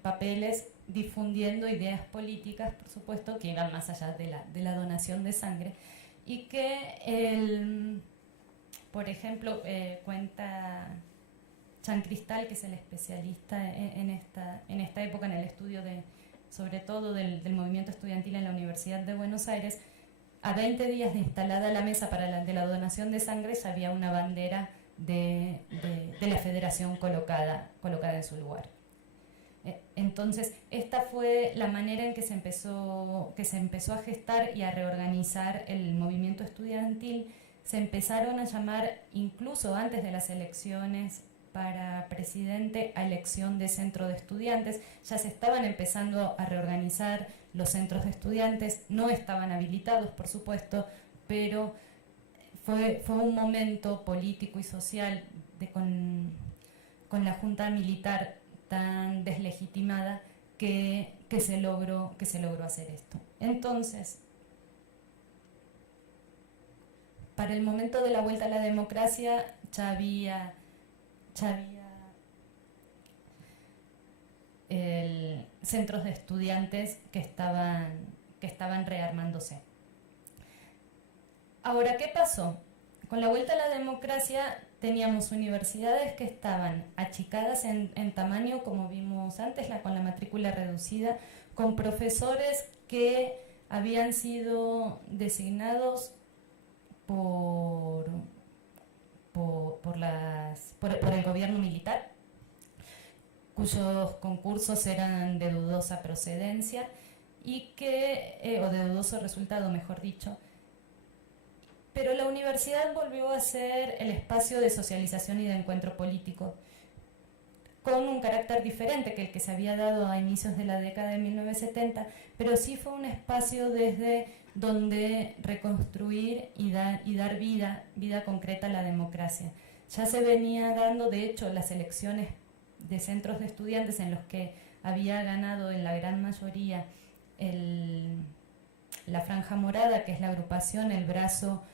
papeles, difundiendo ideas políticas, por supuesto, que iban más allá de la donación de sangre. Y que, por ejemplo, cuenta Chan Cristal, que es el especialista en esta época, en el estudio sobre todo del movimiento estudiantil en la Universidad de Buenos Aires, a 20 días de instalada la mesa de la donación de sangre, ya había una bandera de de la federación colocada en su lugar. Entonces, esta fue la manera en que se empezó a gestar y a reorganizar el movimiento estudiantil. Se empezaron a llamar, incluso antes de las elecciones para presidente, a elección de centro de estudiantes. Ya se estaban empezando a reorganizar los centros de estudiantes, no estaban habilitados, por supuesto, pero fue un momento político y social con la junta militar tan deslegitimada que se logró hacer esto. Entonces, para el momento de la vuelta a la democracia ya había centros de estudiantes que estaban rearmándose. Ahora, ¿qué pasó? Con la vuelta a la democracia teníamos universidades que estaban achicadas en tamaño, como vimos antes, con la matrícula reducida, con profesores que habían sido designados por el gobierno militar, cuyos concursos eran de dudosa procedencia o de dudoso resultado, mejor dicho. Pero la universidad volvió a ser el espacio de socialización y de encuentro político, con un carácter diferente que el que se había dado a inicios de la década de 1970, pero sí fue un espacio desde donde reconstruir y dar vida concreta a la democracia. Ya se venía dando, de hecho, las elecciones de centros de estudiantes en los que había ganado en la gran mayoría la Franja Morada, que es la agrupación, el brazo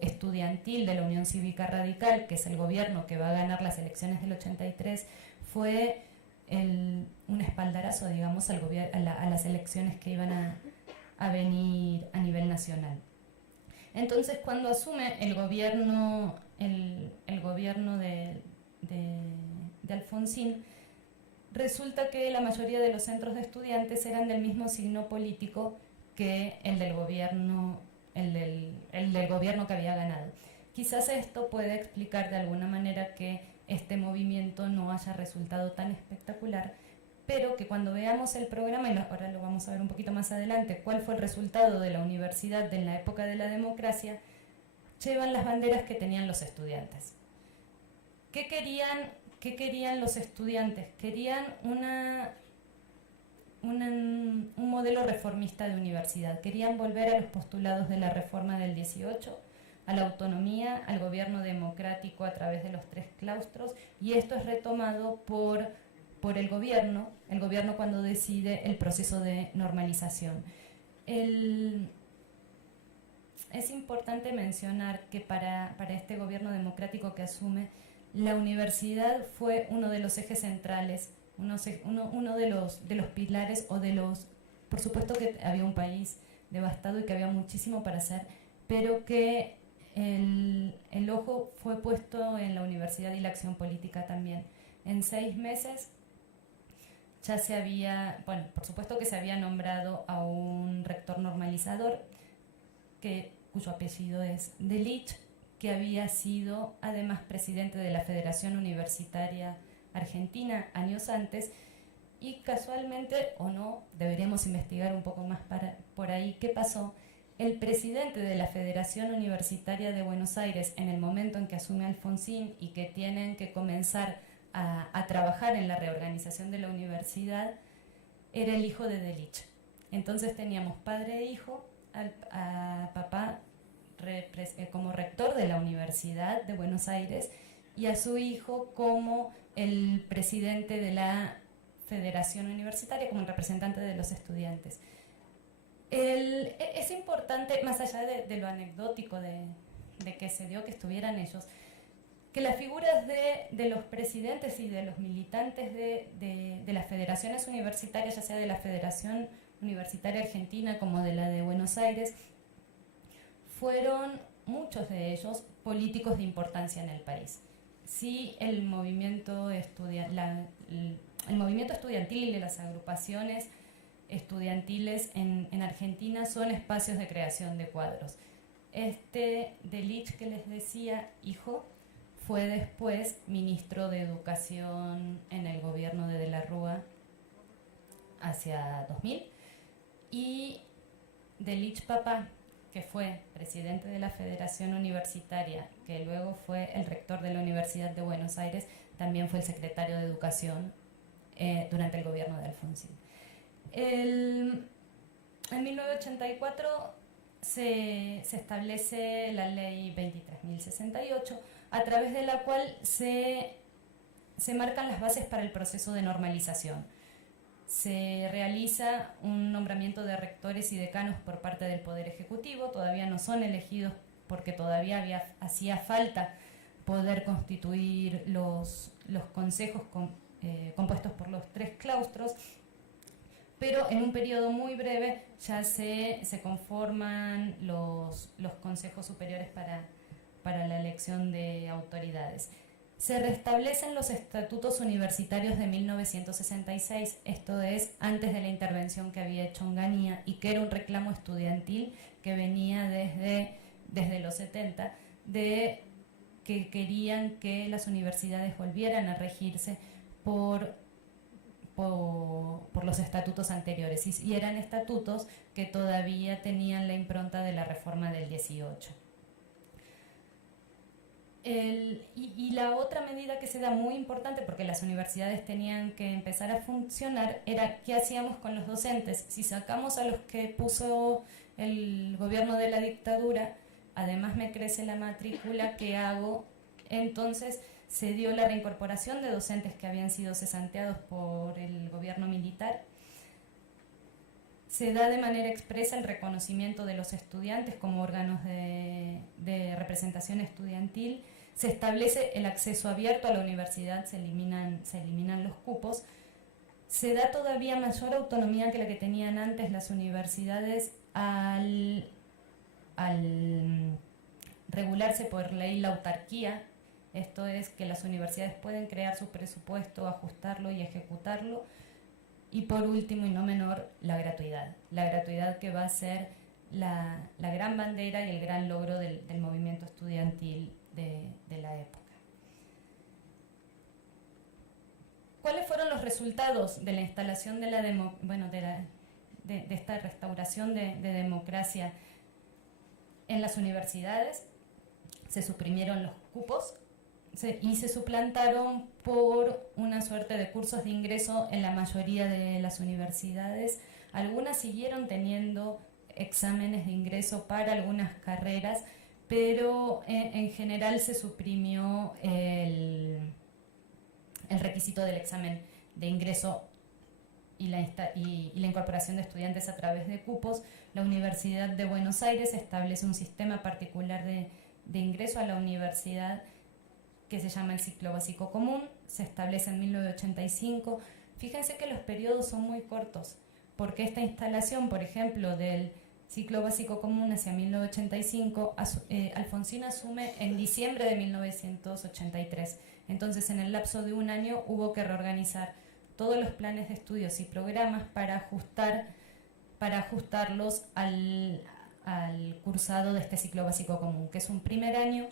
estudiantil de la Unión Cívica Radical, que es el gobierno que va a ganar las elecciones del 83, fue un espaldarazo, digamos, a las elecciones que iban a venir a nivel nacional. Entonces, cuando asume el gobierno de Alfonsín, resulta que la mayoría de los centros de estudiantes eran del mismo signo político que el del gobierno que había ganado. Quizás esto puede explicar de alguna manera que este movimiento no haya resultado tan espectacular, pero que cuando veamos el programa, y ahora lo vamos a ver un poquito más adelante, cuál fue el resultado de la universidad en la época de la democracia, llevan las banderas que tenían los estudiantes. ¿Qué querían los estudiantes? Querían un modelo reformista de universidad. Querían volver a los postulados de la reforma del 18, a la autonomía, al gobierno democrático a través de los 3 claustros, y esto es retomado por el gobierno cuando decide el proceso de normalización. Es importante mencionar que para este gobierno democrático que asume, la universidad fue uno de los ejes centrales, uno de los pilares por supuesto que había un país devastado y que había muchísimo para hacer, pero que el ojo fue puesto en la universidad y la acción política también. En 6 meses ya por supuesto que se había nombrado a un rector normalizador, cuyo apellido es Delich, que había sido además presidente de la Federación Universitaria Argentina años antes, y casualmente, o no, deberíamos investigar un poco más por ahí qué pasó. El presidente de la Federación Universitaria de Buenos Aires, en el momento en que asume Alfonsín y que tienen que comenzar a trabajar en la reorganización de la universidad, era el hijo de Delich. Entonces teníamos padre e hijo, a papá como rector de la Universidad de Buenos Aires y a su hijo como el presidente de la Federación Universitaria, como el representante de los estudiantes. Es importante, más allá de lo anecdótico de que se dio que estuvieran ellos, que las figuras de los presidentes y de los militantes de las federaciones universitarias, ya sea de la Federación Universitaria Argentina como de la de Buenos Aires, fueron muchos de ellos políticos de importancia en el país. Sí, el movimiento estudiantil y las agrupaciones estudiantiles en Argentina son espacios de creación de cuadros. Delich, que les decía, hijo, fue después ministro de Educación en el gobierno de la Rúa hacia 2000, y Delich Papá, que fue presidente de la Federación Universitaria, que luego fue el rector de la Universidad de Buenos Aires, también fue el secretario de Educación durante el gobierno de Alfonsín. En 1984 se establece la ley 23.068, a través de la cual se marcan las bases para el proceso de normalización. Se realiza un nombramiento de rectores y decanos por parte del Poder Ejecutivo, todavía no son elegidos porque todavía hacía falta poder constituir los consejos compuestos por los 3 claustros, pero en un periodo muy breve ya se conforman los consejos superiores para la elección de autoridades. Se restablecen los estatutos universitarios de 1966, esto es, antes de la intervención que había hecho Onganía y que era un reclamo estudiantil que venía desde los 70, de que querían que las universidades volvieran a regirse por los estatutos anteriores, y eran estatutos que todavía tenían la impronta de la reforma del 18. Y la otra medida que se da muy importante, porque las universidades tenían que empezar a funcionar, era qué hacíamos con los docentes. Si sacamos a los que puso el gobierno de la dictadura, además me crece la matrícula, ¿qué hago? Entonces se dio la reincorporación de docentes que habían sido cesanteados por el gobierno militar. Se da de manera expresa el reconocimiento de los estudiantes como órganos de representación estudiantil. Se establece el acceso abierto a la universidad, se eliminan los cupos. Se da todavía mayor autonomía que la que tenían antes las universidades al regularse por ley la autarquía. Esto es que las universidades pueden crear su presupuesto, ajustarlo y ejecutarlo. Y por último y no menor, la gratuidad. La gratuidad que va a ser la gran bandera y el gran logro del movimiento estudiantil de la época. ¿Cuáles fueron los resultados de la instalación de esta restauración de democracia en las universidades? Se suprimieron los cupos y se suplantaron por una suerte de cursos de ingreso en la mayoría de las universidades. Algunas siguieron teniendo exámenes de ingreso para algunas carreras, pero en general se suprimió el requisito del examen de ingreso y la incorporación de estudiantes a través de cupos. La Universidad de Buenos Aires establece un sistema particular de ingreso a la universidad que se llama el ciclo básico común, se establece en 1985. Fíjense que los periodos son muy cortos, porque esta instalación, por ejemplo, del ciclo básico común hacia 1985, Alfonsín asume en diciembre de 1983. Entonces, en el lapso de un año hubo que reorganizar todos los planes de estudios y programas para ajustarlos al cursado de este ciclo básico común, que es un primer año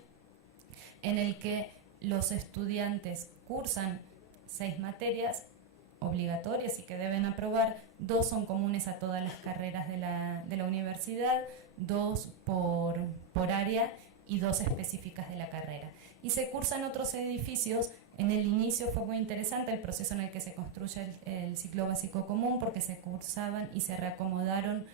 en el que los estudiantes cursan 6 materias obligatorias y que deben aprobar. 2 son comunes a todas las carreras de la universidad, 2 por área y 2 específicas de la carrera. Y se cursan otros edificios. En el inicio fue muy interesante el proceso en el que se construye el ciclo básico común, porque se cursaban y se reacomodaron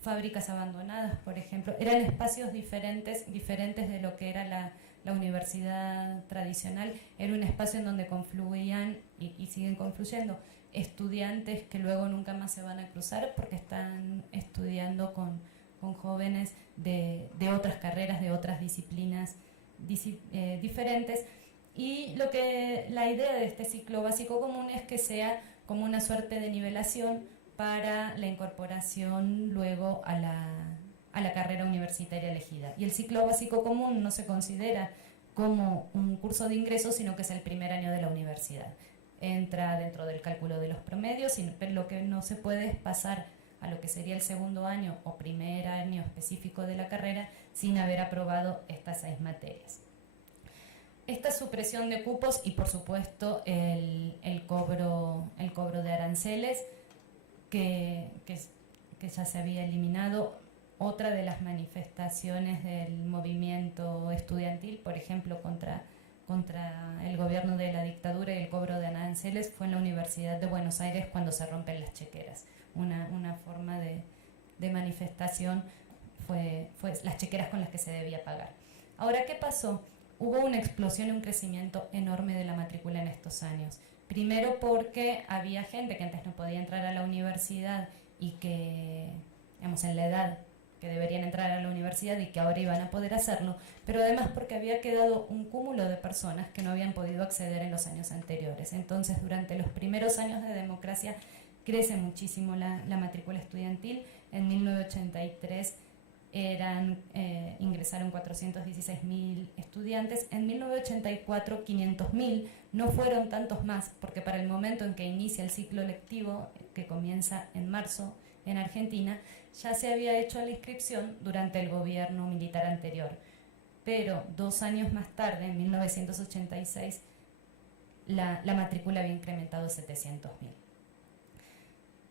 fábricas abandonadas, por ejemplo. Eran espacios diferentes de lo que era la universidad tradicional. Era un espacio en donde confluían y siguen confluyendo estudiantes que luego nunca más se van a cruzar porque están estudiando con jóvenes de otras carreras, de otras disciplinas diferentes. Y la idea de este ciclo básico común es que sea como una suerte de nivelación para la incorporación luego a la carrera universitaria elegida. Y el ciclo básico común no se considera como un curso de ingreso, sino que es el primer año de la universidad. Entra dentro del cálculo de los promedios, pero lo que no se puede es pasar a lo que sería el segundo año o primer año específico de la carrera sin haber aprobado estas 6 materias. esta supresión de cupos y por supuesto el cobro de aranceles que ya se había eliminado. Otra de las manifestaciones del movimiento estudiantil, por ejemplo, contra el gobierno de la dictadura y el cobro de aranceles, fue en la Universidad de Buenos Aires cuando se rompen las chequeras. Una forma de manifestación fue las chequeras con las que se debía pagar. Ahora, ¿qué pasó? Hubo una explosión y un crecimiento enorme de la matrícula en estos años. Primero porque había gente que antes no podía entrar a la universidad y que, digamos, en la edad que deberían entrar a la universidad y que ahora iban a poder hacerlo, pero además porque había quedado un cúmulo de personas que no habían podido acceder en los años anteriores. Entonces, durante los primeros años de democracia crece muchísimo la matrícula estudiantil. En 1983 ingresaron 416.000 estudiantes, en 1984 500.000, no fueron tantos más, porque para el momento en que inicia el ciclo lectivo, que comienza en marzo en Argentina, ya se había hecho la inscripción durante el gobierno militar anterior. Pero 2 años más tarde, en 1986, la matrícula había incrementado 700.000.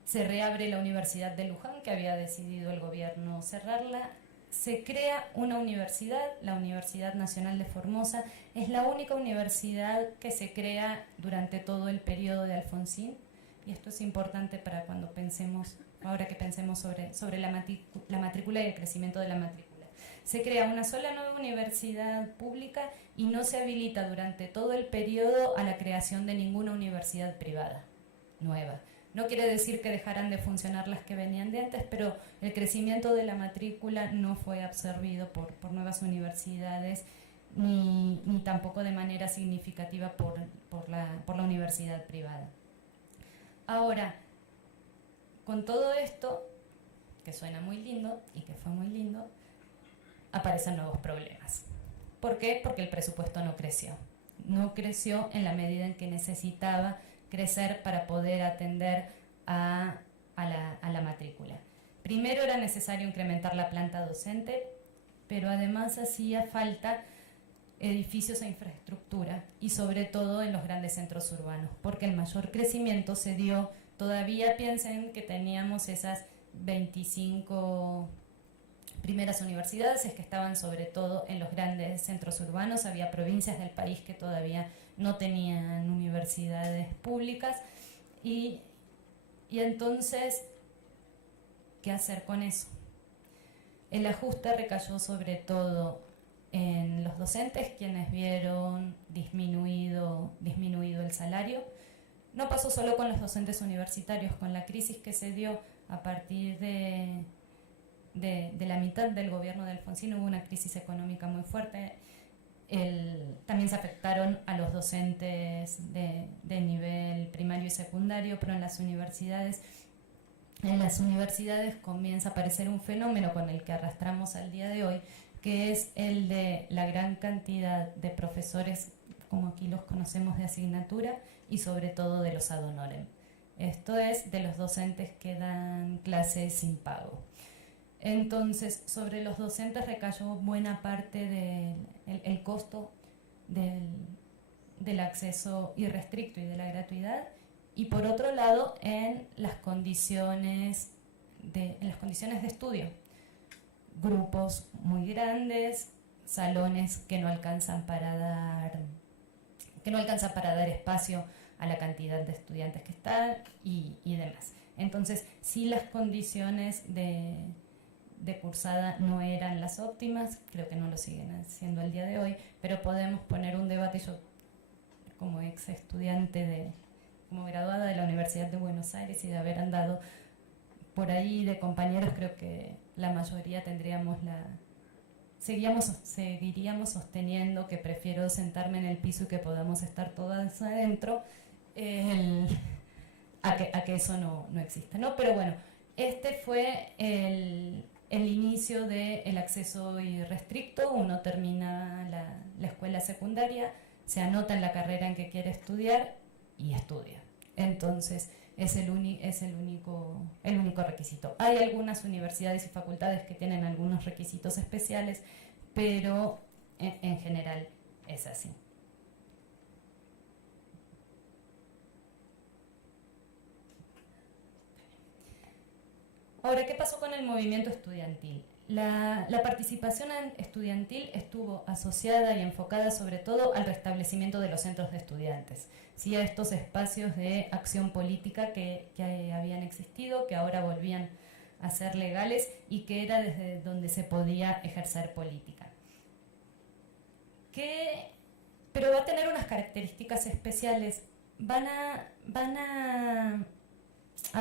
Se reabre la Universidad de Luján, que había decidido el gobierno cerrarla. Se crea una universidad, la Universidad Nacional de Formosa. Es la única universidad que se crea durante todo el periodo de Alfonsín. Y esto es importante para cuando pensemos, ahora que pensemos sobre la matrícula y el crecimiento de la matrícula. Se crea una sola nueva universidad pública y no se habilita durante todo el periodo a la creación de ninguna universidad privada nueva. No quiere decir que dejaran de funcionar las que venían de antes, pero el crecimiento de la matrícula no fue absorbido por nuevas universidades, ni tampoco de manera significativa por la universidad privada. Ahora, con todo esto, que suena muy lindo y que fue muy lindo, aparecen nuevos problemas. ¿Por qué? Porque el presupuesto no creció. No creció en la medida en que necesitaba crecer para poder atender a la matrícula. Primero era necesario incrementar la planta docente, pero además hacía falta edificios e infraestructura, y sobre todo en los grandes centros urbanos, porque el mayor crecimiento se dio, todavía piensen que teníamos esas 25 primeras universidades que estaban sobre todo en los grandes centros urbanos. Había provincias del país que todavía no tenían universidades públicas, y entonces, ¿qué hacer con eso? El ajuste recayó sobre todo en los docentes, quienes vieron disminuido el salario. No pasó solo con los docentes universitarios, con la crisis que se dio a partir de la mitad del gobierno de Alfonsín hubo una crisis económica muy fuerte. También se afectaron a los docentes de nivel primario y secundario, pero en las universidades comienza a aparecer un fenómeno con el que arrastramos al día de hoy, que es el de la gran cantidad de profesores, como aquí los conocemos, de asignatura, y sobre todo de los ad honorem. Esto es, de los docentes que dan clases sin pago. Entonces, sobre los docentes recayó buena parte del costo del acceso irrestricto y de la gratuidad, y por otro lado en las condiciones de estudio. Grupos muy grandes, salones que no alcanzan para dar espacio a la cantidad de estudiantes que están y demás. Entonces, si las condiciones de cursada no eran las óptimas, creo que no lo siguen siendo al día de hoy, pero podemos poner un debate. Yo, como ex estudiante como graduada de la Universidad de Buenos Aires y de haber andado por ahí de compañeros, creo que la mayoría seguiríamos sosteniendo que prefiero sentarme en el piso y que podamos estar todas adentro, a que eso no exista, ¿no? Pero bueno, este fue el inicio del acceso irrestricto. Uno termina la escuela secundaria, se anota en la carrera en que quiere estudiar y estudia. Entonces, es el único requisito. Hay algunas universidades y facultades que tienen algunos requisitos especiales, pero en general es así. Ahora, ¿qué pasó con el movimiento estudiantil? La participación estudiantil estuvo asociada y enfocada sobre todo al restablecimiento de los centros de estudiantes, ¿sí? A estos espacios de acción política que habían existido, que ahora volvían a ser legales y que era desde donde se podía ejercer política. Pero va a tener unas características especiales. Van a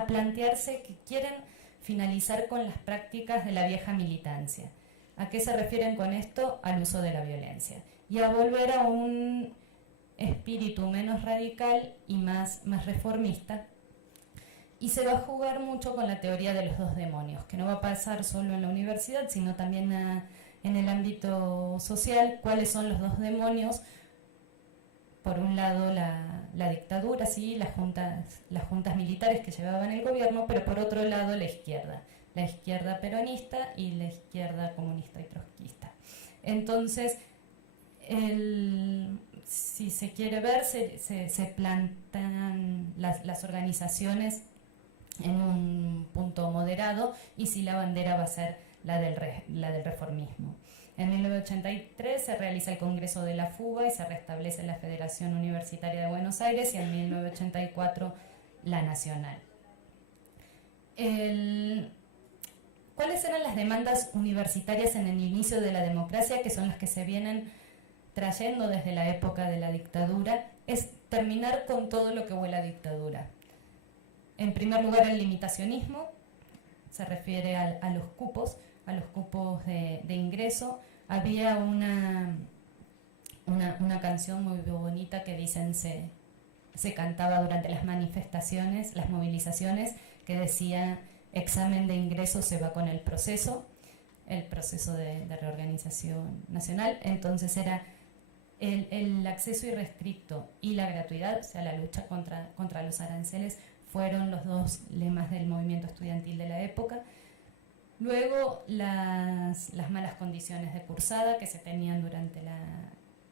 plantearse que quieren finalizar con las prácticas de la vieja militancia. ¿A qué se refieren con esto? Al uso de la violencia. Y a volver a un espíritu menos radical y más reformista. Y se va a jugar mucho con la teoría de los dos demonios, que no va a pasar solo en la universidad, sino también en el ámbito social. ¿Cuáles son los dos demonios? Por un lado la dictadura, sí, las juntas militares que llevaban el gobierno, pero por otro lado la izquierda peronista y la izquierda comunista y trotskista. Entonces, si se quiere ver, se plantean las organizaciones en un punto moderado, y si la bandera va a ser la del reformismo. En 1983 se realiza el Congreso de la Fuga y se restablece la Federación Universitaria de Buenos Aires, y en 1984 la Nacional. ¿Cuáles eran las demandas universitarias en el inicio de la democracia, que son las que se vienen trayendo desde la época de la dictadura? Es terminar con todo lo que huele a dictadura. En primer lugar, el limitacionismo, se refiere a los cupos de ingreso. Había una canción muy bonita que dicen se cantaba durante las manifestaciones, las movilizaciones, que decía: examen de ingreso se va con el proceso de reorganización nacional. Entonces era el acceso irrestricto y la gratuidad, o sea, la lucha contra los aranceles, fueron los dos lemas del movimiento estudiantil de la época. Luego, las malas condiciones de cursada que se tenían durante la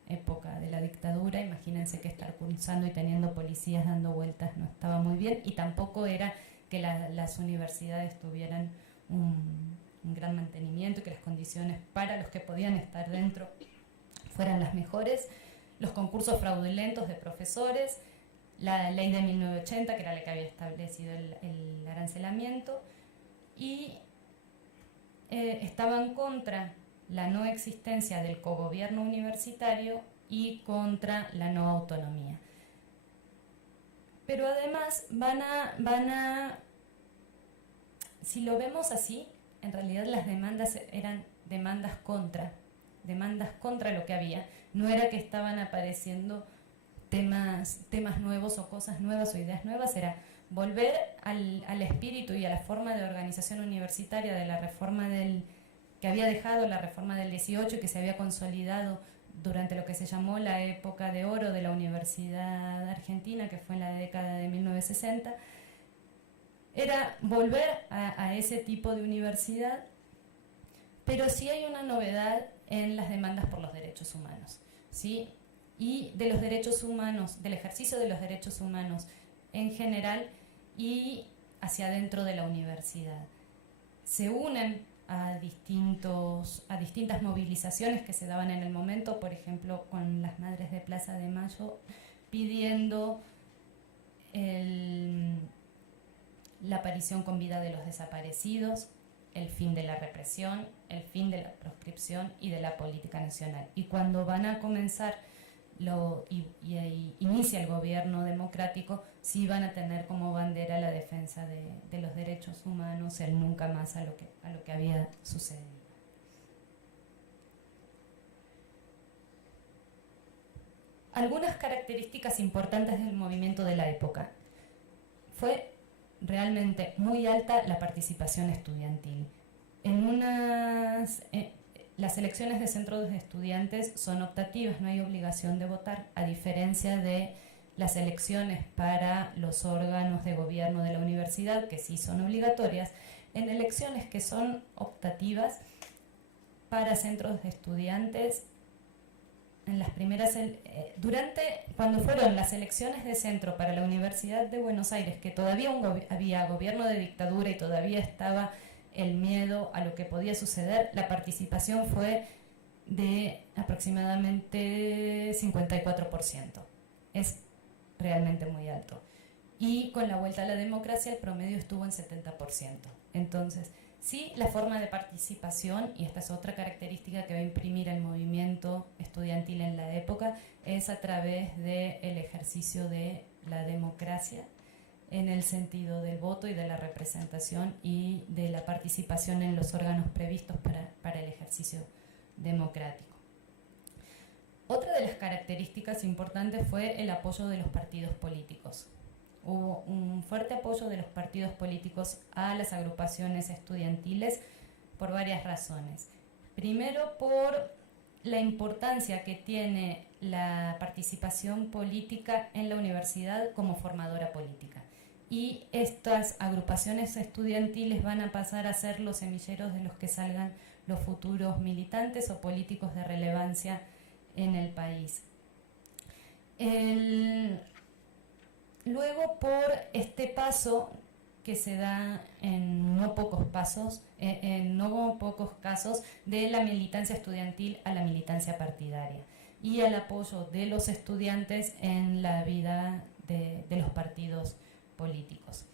época de la dictadura. Imagínense que estar cursando y teniendo policías dando vueltas no estaba muy bien, y tampoco era que las universidades tuvieran un gran mantenimiento y que las condiciones para los que podían estar dentro fueran las mejores. Los concursos fraudulentos de profesores, la ley de 1980, que era la que había establecido el arancelamiento, y estaban contra la no existencia del cogobierno universitario y contra la no autonomía. Pero además si lo vemos así, en realidad las demandas eran demandas contra lo que había. No era que estaban apareciendo temas nuevos o cosas nuevas o ideas nuevas, era volver al espíritu y a la forma de organización universitaria de la reforma que había dejado la reforma del 18 y que se había consolidado durante lo que se llamó la época de oro de la Universidad Argentina, que fue en la década de 1960. Era volver a ese tipo de universidad, pero sí hay una novedad en las demandas por los derechos humanos, ¿sí? Y de los derechos humanos, del ejercicio de los derechos humanos en general y hacia adentro de la universidad. Se unen a distintas movilizaciones que se daban en el momento, por ejemplo, con las Madres de Plaza de Mayo, pidiendo la aparición con vida de los desaparecidos, el fin de la represión, el fin de la proscripción y de la política nacional. Y cuando van a comenzar inicia el gobierno democrático, sí van a tener como bandera la defensa de los derechos humanos, el nunca más a lo que había sucedido. Algunas características importantes del movimiento de la época. Fue realmente muy alta la participación estudiantil. Las elecciones de centros de estudiantes son optativas, no hay obligación de votar, a diferencia de las elecciones para los órganos de gobierno de la universidad, que sí son obligatorias. En elecciones que son optativas para centros de estudiantes, en las primeras, cuando fueron las elecciones de centro para la Universidad de Buenos Aires, que todavía había gobierno de dictadura y todavía estaba el miedo a lo que podía suceder, la participación fue de aproximadamente 54%. Es realmente muy alto. Y con la vuelta a la democracia el promedio estuvo en 70%. Entonces, sí, la forma de participación, y esta es otra característica que va a imprimir el movimiento estudiantil en la época, es a través del ejercicio de la democracia, en el sentido del voto y de la representación y de la participación en los órganos previstos para el ejercicio democrático. Otra de las características importantes fue el apoyo de los partidos políticos. Hubo un fuerte apoyo de los partidos políticos a las agrupaciones estudiantiles por varias razones. Primero, por la importancia que tiene la participación política en la universidad como formadora política. Y estas agrupaciones estudiantiles van a pasar a ser los semilleros de los que salgan los futuros militantes o políticos de relevancia en el país. Luego, por este paso que se da en no pocos casos de la militancia estudiantil a la militancia partidaria y el apoyo de los estudiantes en la vida de los partidos políticos.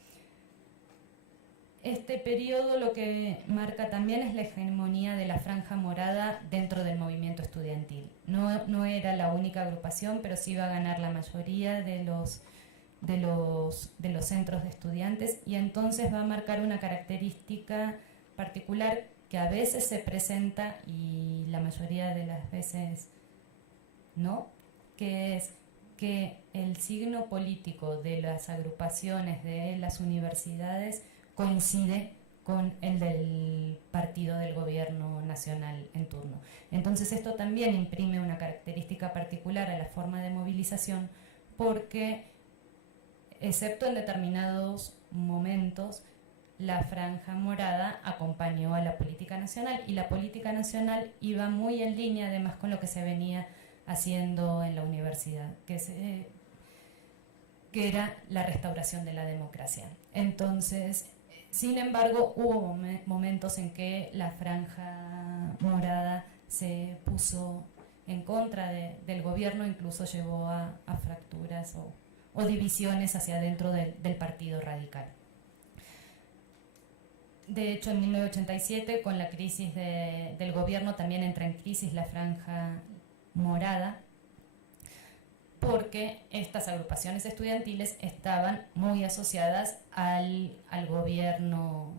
Este periodo lo que marca también es la hegemonía de la Franja Morada dentro del movimiento estudiantil. No era la única agrupación, pero sí iba a ganar la mayoría de los centros de estudiantes, y entonces va a marcar una característica particular que a veces se presenta y la mayoría de las veces no, que es que el signo político de las agrupaciones de las universidades coincide con el del partido del gobierno nacional en turno. Entonces esto también imprime una característica particular a la forma de movilización, porque excepto en determinados momentos, la Franja Morada acompañó a la política nacional, y la política nacional iba muy en línea además con lo que se venía haciendo en la universidad, que era la restauración de la democracia. Entonces, sin embargo, hubo momentos en que la Franja Morada se puso en contra del gobierno, incluso llevó a fracturas o divisiones hacia adentro del Partido Radical. De hecho, en 1987, con la crisis del gobierno, también entra en crisis la Franja Morada, porque estas agrupaciones estudiantiles estaban muy asociadas al gobierno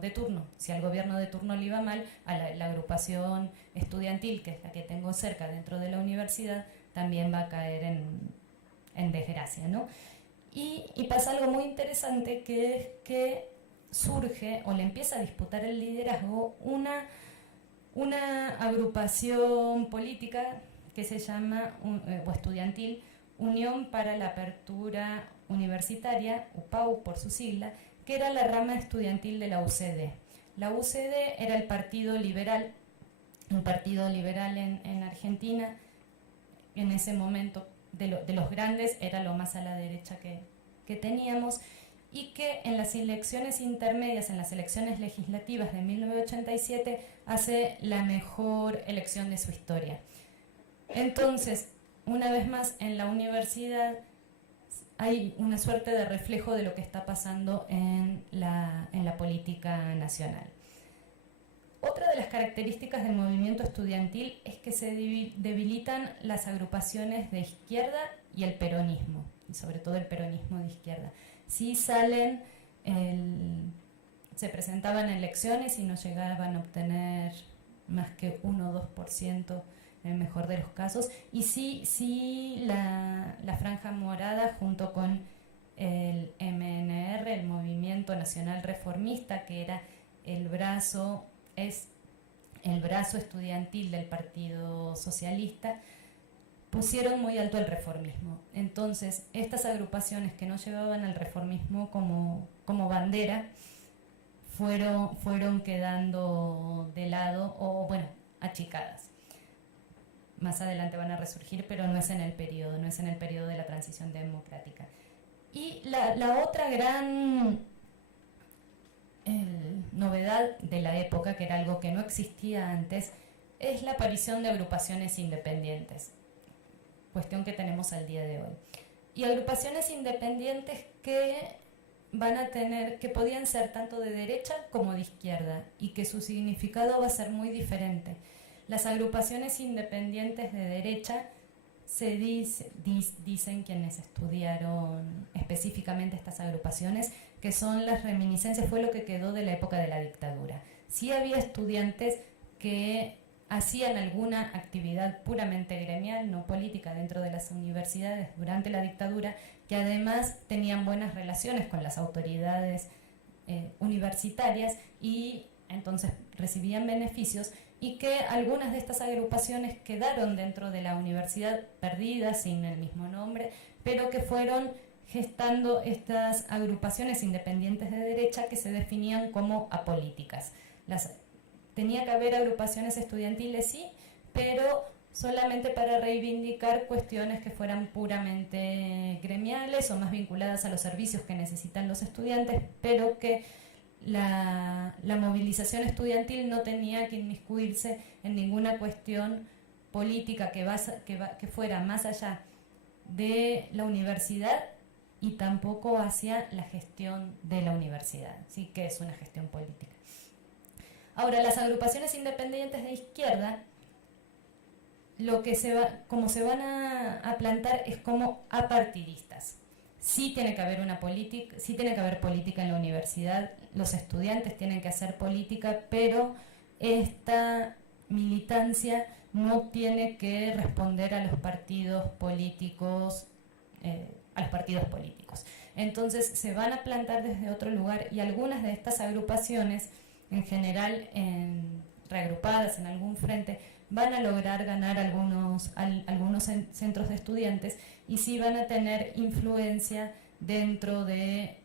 de turno. Si al gobierno de turno le iba mal, a la agrupación estudiantil, que es la que tengo cerca dentro de la universidad, también va a caer en desgracia, ¿no? Y pasa algo muy interesante, que es que surge o le empieza a disputar el liderazgo una agrupación política que se llama, o estudiantil, Unión para la Apertura Universitaria, UPAU por su sigla, que era la rama estudiantil de la UCD. La UCD era el partido liberal, un partido liberal en Argentina. En ese momento, de los grandes, era lo más a la derecha que teníamos, y que en las elecciones intermedias, en las elecciones legislativas de 1987, hace la mejor elección de su historia. Entonces, una vez más, en la universidad hay una suerte de reflejo de lo que está pasando en la política nacional. Otra de las características del movimiento estudiantil es que se debilitan las agrupaciones de izquierda y el peronismo, y sobre todo el peronismo de izquierda. Sí se presentaban elecciones y no llegaban a obtener más que 1 o 2% en el mejor de los casos, y sí la Franja Morada, junto con el MNR, el Movimiento Nacional Reformista, que era el brazo estudiantil del Partido Socialista, pusieron muy alto el reformismo. Entonces, estas agrupaciones que no llevaban al reformismo como bandera fueron quedando de lado, o bueno, achicadas. Más adelante van a resurgir, pero no es en el periodo de la transición democrática. Y la otra gran novedad de la época, que era algo que no existía antes, es la aparición de agrupaciones independientes, cuestión que tenemos al día de hoy. Y agrupaciones independientes que van a tener, que podían ser tanto de derecha como de izquierda, y que su significado va a ser muy diferente. Las agrupaciones independientes de derecha dicen quienes estudiaron específicamente estas agrupaciones, que son las reminiscencias, fue lo que quedó de la época de la dictadura. Sí había estudiantes que hacían alguna actividad puramente gremial, no política, dentro de las universidades durante la dictadura, que además tenían buenas relaciones con las autoridades universitarias y entonces recibían beneficios, y que algunas de estas agrupaciones quedaron dentro de la universidad perdidas, sin el mismo nombre, pero que fueron gestando estas agrupaciones independientes de derecha que se definían como apolíticas. Tenía que haber agrupaciones estudiantiles, sí, pero solamente para reivindicar cuestiones que fueran puramente gremiales o más vinculadas a los servicios que necesitan los estudiantes, pero que la movilización estudiantil no tenía que inmiscuirse en ninguna cuestión política que fuera más allá de la universidad y tampoco hacia la gestión de la universidad, ¿sí? Que es una gestión política. Ahora, las agrupaciones independientes de izquierda, como se van a plantar es como apartidistas. Sí tiene que haber sí tiene que haber política en la universidad, los estudiantes tienen que hacer política, pero esta militancia no tiene que responder a los partidos políticos, Entonces se van a plantar desde otro lugar, y algunas de estas agrupaciones, en general reagrupadas en algún frente, van a lograr ganar algunos centros de estudiantes, y sí van a tener influencia dentro de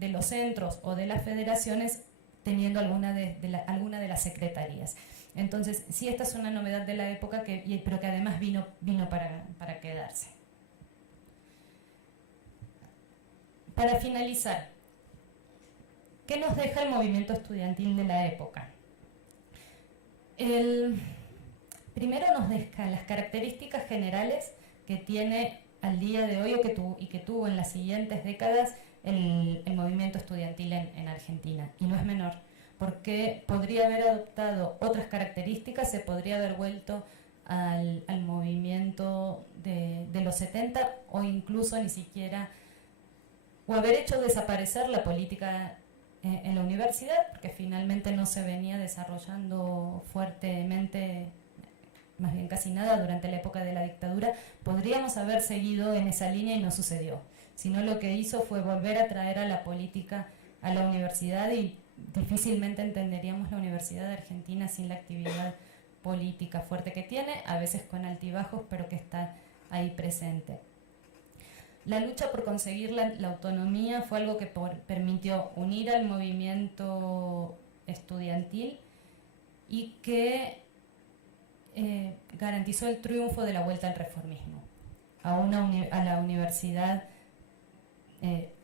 los centros o de las federaciones, teniendo alguna de las secretarías. Entonces, sí, esta es una novedad de la época, pero que además vino para quedarse. Para finalizar, ¿qué nos deja el movimiento estudiantil de la época? Primero nos deja las características generales que tiene al día de hoy y que tuvo en las siguientes décadas el movimiento estudiantil en Argentina. Y no es menor, porque podría haber adoptado otras características, se podría haber vuelto al movimiento de los 70, o incluso ni siquiera, o haber hecho desaparecer la política en la universidad, porque finalmente no se venía desarrollando fuertemente, más bien casi nada, durante la época de la dictadura. Podríamos haber seguido en esa línea y no sucedió, sino lo que hizo fue volver a traer a la política a la universidad, y difícilmente entenderíamos la Universidad de Argentina sin la actividad política fuerte que tiene, a veces con altibajos, pero que está ahí presente. La lucha por conseguir la autonomía fue algo que permitió unir al movimiento estudiantil y que garantizó el triunfo de la vuelta al reformismo, a la universidad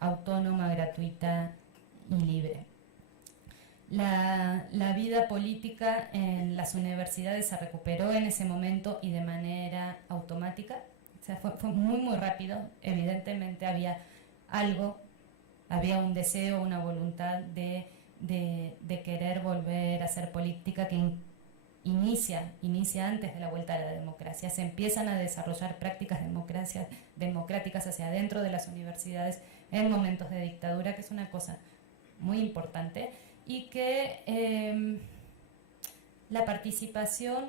autónoma, gratuita y libre. La vida política en las universidades se recuperó en ese momento y de manera automática. O sea, fue muy, muy rápido. Evidentemente había un deseo, una voluntad de querer volver a hacer política que inicia antes de la vuelta a la democracia. Se empiezan a desarrollar prácticas democráticas hacia adentro de las universidades en momentos de dictadura, que es una cosa muy importante, y que la participación,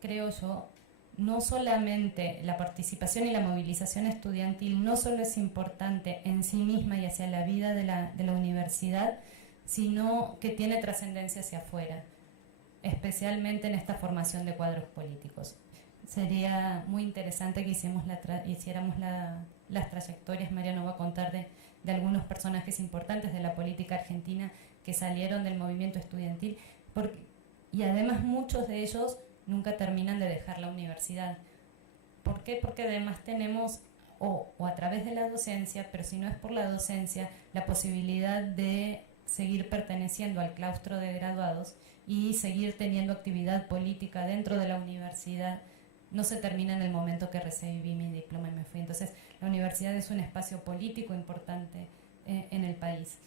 creo yo, no solamente la participación y la movilización estudiantil no solo es importante en sí misma y hacia la vida de la universidad, sino que tiene trascendencia hacia afuera, especialmente en esta formación de cuadros políticos. Sería muy interesante que hiciéramos las trayectorias. Mariano va a contar de algunos personajes importantes de la política argentina que salieron del movimiento estudiantil, y además muchos de ellos nunca terminan de dejar la universidad. ¿Por qué? Porque además tenemos o a través de la docencia, pero si no es por la docencia, la posibilidad de seguir perteneciendo al claustro de graduados y seguir teniendo actividad política dentro de la universidad no se termina en el momento que recibí mi diploma y me fui. Entonces, la universidad es un espacio político importante en el país.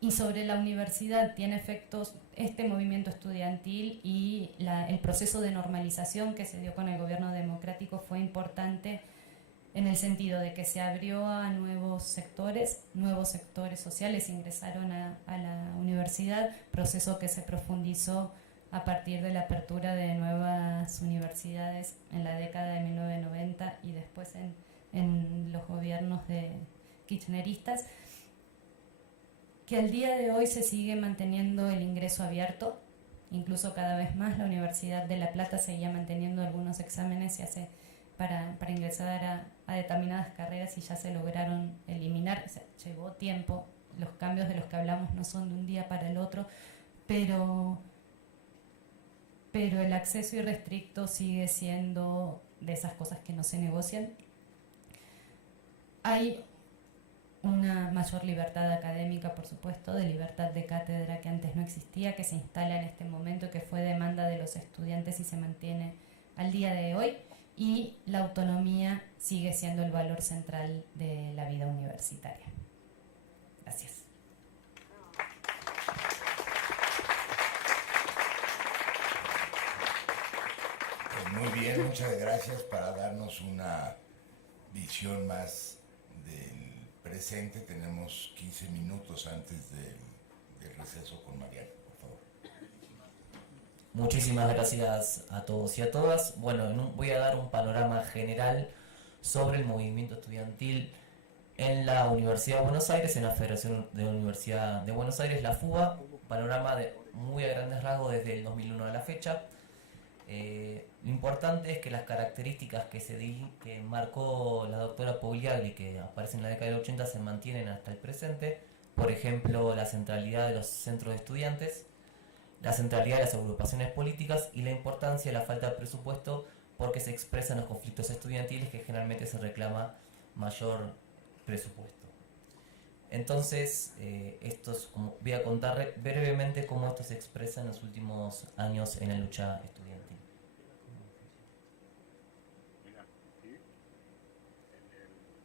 Y sobre la universidad tiene efectos este movimiento estudiantil y el proceso de normalización que se dio con el gobierno democrático fue importante en el sentido de que se abrió a nuevos sectores sociales ingresaron a la universidad, proceso que se profundizó a partir de la apertura de nuevas universidades en la década de 1990 y después en los gobiernos de kirchneristas, que al día de hoy se sigue manteniendo el ingreso abierto, incluso cada vez más. La Universidad de La Plata seguía manteniendo algunos exámenes para ingresar a determinadas carreras y ya se lograron eliminar. O sea, llevó tiempo, los cambios de los que hablamos no son de un día para el otro, pero el acceso irrestricto sigue siendo de esas cosas que no se negocian. Hay una mayor libertad académica, por supuesto, de libertad de cátedra que antes no existía, que se instala en este momento, que fue demanda de los estudiantes y se mantiene al día de hoy, y la autonomía sigue siendo el valor central de la vida universitaria. Gracias. Muy bien, muchas gracias para darnos una visión más del presente. Tenemos 15 minutos antes del receso con Mariana, por favor. Muchísimas gracias a todos y a todas. Bueno, voy a dar un panorama general sobre el movimiento estudiantil en la Universidad de Buenos Aires, en la Federación de la Universidad de Buenos Aires, la FUBA. Panorama muy a grandes rasgos desde el 2001 a la fecha. Lo importante es que las características que marcó la doctora Pogliagli, que aparecen en la década del 80, se mantienen hasta el presente. Por ejemplo, la centralidad de los centros de estudiantes, la centralidad de las agrupaciones políticas y la importancia de la falta de presupuesto, porque se expresan los conflictos estudiantiles que generalmente se reclama mayor presupuesto. Entonces, voy a contar brevemente cómo esto se expresa en los últimos años en la lucha estudiantil.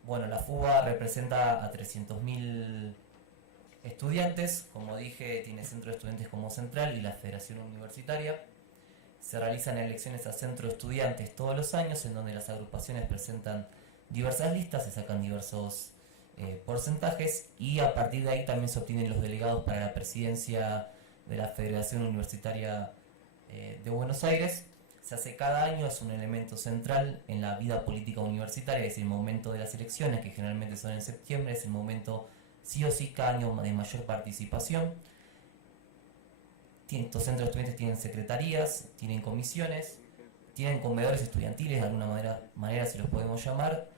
Bueno, la FUBA representa a 300.000 estudiantes. Como dije, tiene centro de estudiantes como central y la federación universitaria. Se realizan elecciones a centro de estudiantes todos los años, en donde las agrupaciones presentan diversas listas, se sacan diversos porcentajes, y a partir de ahí también se obtienen los delegados para la presidencia de la Federación Universitaria de Buenos Aires. Se hace cada año, es un elemento central en la vida política universitaria, es el momento de las elecciones, que generalmente son en septiembre, es el momento sí o sí cada año de mayor participación. Estos centros de estudiantes tienen secretarías, tienen comisiones, tienen comedores estudiantiles, de alguna manera si los podemos llamar,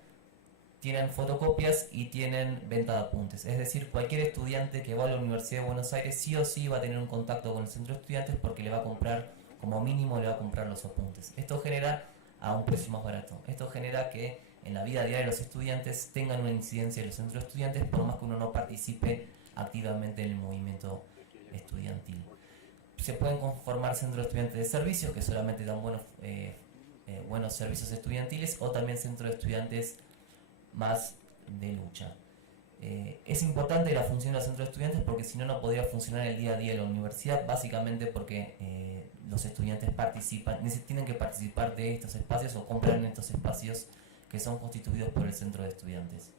tienen fotocopias y tienen venta de apuntes. Es decir, cualquier estudiante que va a la Universidad de Buenos Aires sí o sí va a tener un contacto con el centro de estudiantes, porque le va a comprar, como mínimo le va a comprar los apuntes. Esto genera a un precio más barato. Esto genera que en la vida diaria de los estudiantes tengan una incidencia en los centros de estudiantes, por más que uno no participe activamente en el movimiento estudiantil. Se pueden conformar centros de estudiantes de servicios, que solamente dan buenos servicios estudiantiles, o también centros de estudiantes más de lucha. Es importante la función de los centros de estudiantes, porque si no, no podría funcionar el día a día de la universidad, básicamente porque los estudiantes tienen que participar de estos espacios o compran estos espacios que son constituidos por el centro de estudiantes.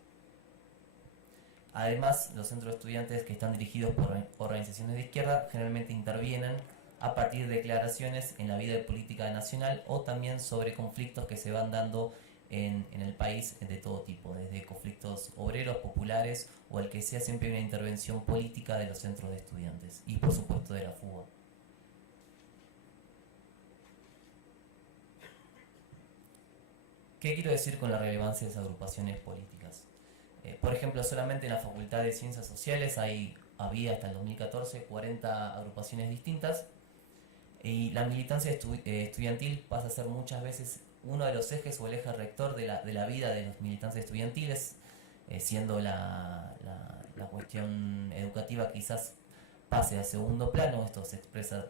Además, los centros de estudiantes que están dirigidos por organizaciones de izquierda generalmente intervienen a partir de declaraciones en la vida política nacional, o también sobre conflictos que se van dando en el país de todo tipo, desde conflictos obreros, populares, o el que sea, siempre hay una intervención política de los centros de estudiantes y por supuesto de la FUBA. ¿Qué quiero decir con la relevancia de esas agrupaciones políticas? Por ejemplo, solamente en la Facultad de Ciencias Sociales había hasta el 2014 40 agrupaciones distintas, y la militancia estudiantil pasa a ser muchas veces uno de los ejes o el eje rector de la vida de los militantes estudiantiles, siendo la cuestión educativa quizás pase a segundo plano. Esto se expresa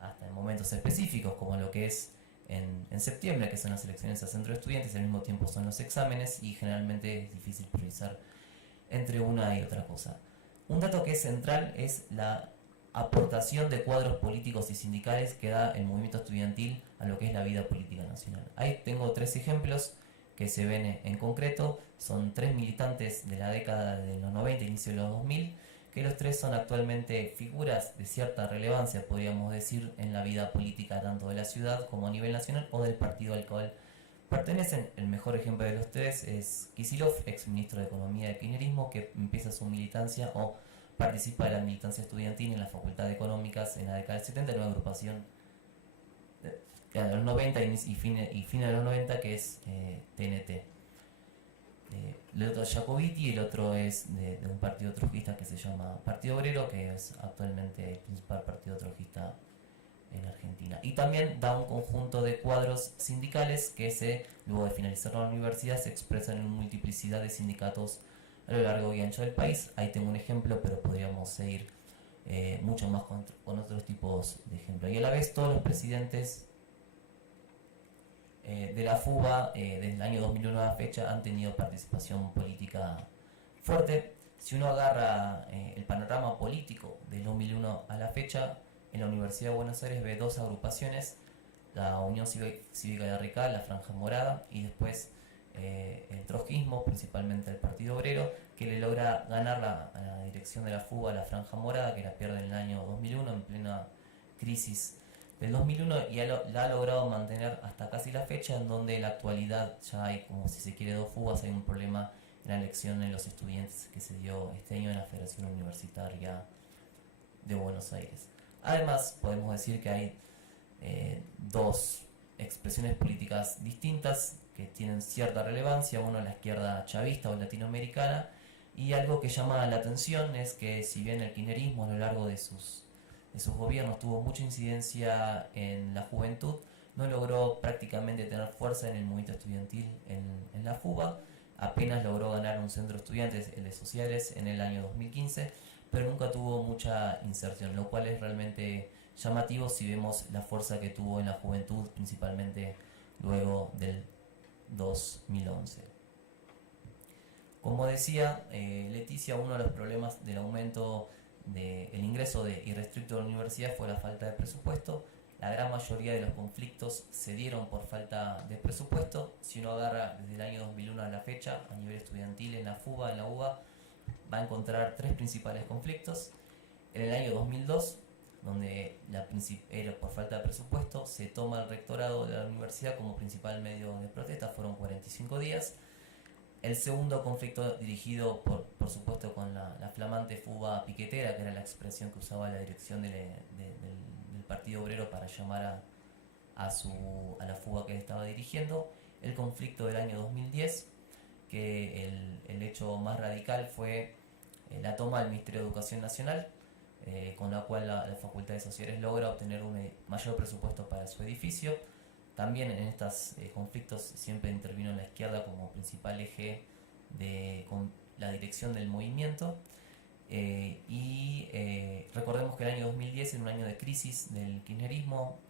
hasta en momentos específicos, como lo que es en septiembre, que son las elecciones a centro de estudiantes, al mismo tiempo son los exámenes, y generalmente es difícil priorizar entre una y otra cosa. Un dato que es central es la aportación de cuadros políticos y sindicales que da el movimiento estudiantil a lo que es la vida política nacional. Ahí tengo 3 ejemplos que se ven en concreto. Son 3 militantes de la década de los 90, inicio de los 2000, que los 3 son actualmente figuras de cierta relevancia, podríamos decir, en la vida política tanto de la ciudad como a nivel nacional o del partido al cual pertenecen. El mejor ejemplo de los 3 es Kicillof, ex ministro de Economía del kirchnerismo, que empieza su militancia o participa de la militancia estudiantil en la Facultad de Económicas en la década del 70, en una agrupación de los 90 y fines de los 90, que es TNT. El otro es Jacobiti, y el otro es de un partido trotskista que se llama Partido Obrero, que es actualmente el principal partido trotskista en Argentina. Y también da un conjunto de cuadros sindicales que luego de finalizar la universidad se expresan en multiplicidad de sindicatos a lo largo y ancho del país. Ahí tengo un ejemplo, pero podríamos seguir mucho más con otros tipos de ejemplos. Y a la vez todos los presidentes de la FUBA desde el año 2001 a la fecha han tenido participación política fuerte. Si uno agarra el panorama político del 2001 a la fecha, en la Universidad de Buenos Aires ve 2 agrupaciones: la Unión Cívica de Radical, la Franja Morada, y después el trotskismo, principalmente el Partido Obrero, que le logra ganar a la dirección de la FUBA, la Franja Morada, que la pierde en el año 2001 en plena crisis del 2001, y la ha logrado mantener hasta casi la fecha, en donde en la actualidad ya hay, como si se quiere, 2 fugas. Hay un problema en la elección de los estudiantes que se dio este año en la Federación Universitaria de Buenos Aires. Además, podemos decir que hay 2 expresiones políticas distintas que tienen cierta relevancia: uno la izquierda chavista o latinoamericana, y algo que llama la atención es que, si bien el kirchnerismo a lo largo de sus gobiernos tuvo mucha incidencia en la juventud, no logró prácticamente tener fuerza en el movimiento estudiantil en la FUBA. Apenas logró ganar un centro de estudiantes, el de Sociales, en el año 2015, pero nunca tuvo mucha inserción, lo cual es realmente llamativo si vemos la fuerza que tuvo en la juventud, principalmente luego del 2011. Como decía Leticia, uno de los problemas del aumento del ingreso irrestricto a la universidad fue la falta de presupuesto. La gran mayoría de los conflictos se dieron por falta de presupuesto. Si uno agarra desde el año 2001 a la fecha, a nivel estudiantil, en la FUBA, en la UBA, va a encontrar 3 principales conflictos. En el año 2002, donde era por falta de presupuesto, se toma el rectorado de la universidad como principal medio de protesta, fueron 45 días. El segundo conflicto, dirigido por supuesto con la flamante FUBA piquetera, que era la expresión que usaba la dirección del Partido Obrero para llamar a la FUBA que él estaba dirigiendo. El conflicto del año 2010, que el hecho más radical fue la toma del Ministerio de Educación Nacional, con la cual la Facultad de Sociales logra obtener un mayor presupuesto para su edificio. También en estos conflictos siempre intervino la izquierda como principal eje con la dirección del movimiento. Recordemos que el año 2010 era un año de crisis del kirchnerismo,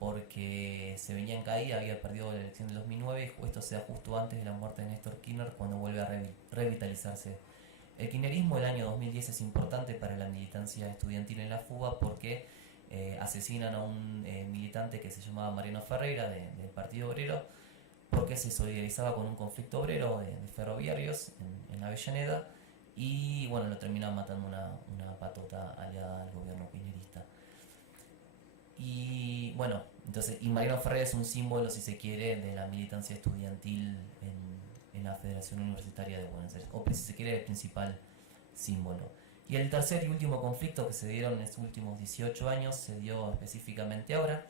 porque se venía en caída, había perdido la elección del 2009, y esto se da justo antes de la muerte de Néstor Kirchner, cuando vuelve a revitalizarse el kirchnerismo. El año 2010 es importante para la militancia estudiantil en la FUBA porque asesinan a un militante que se llamaba Mariano Ferreira del Partido Obrero, porque se solidarizaba con un conflicto obrero de ferroviarios en Avellaneda, y bueno, lo termina matando una patota aliada al gobierno kirchnerista. Y bueno, entonces, Mariano Ferreira es un símbolo, si se quiere, de la militancia estudiantil en la Federación Universitaria de Buenos Aires, o si se quiere, el principal símbolo. Y el tercer y último conflicto que se dieron en estos últimos 18 años se dio específicamente ahora,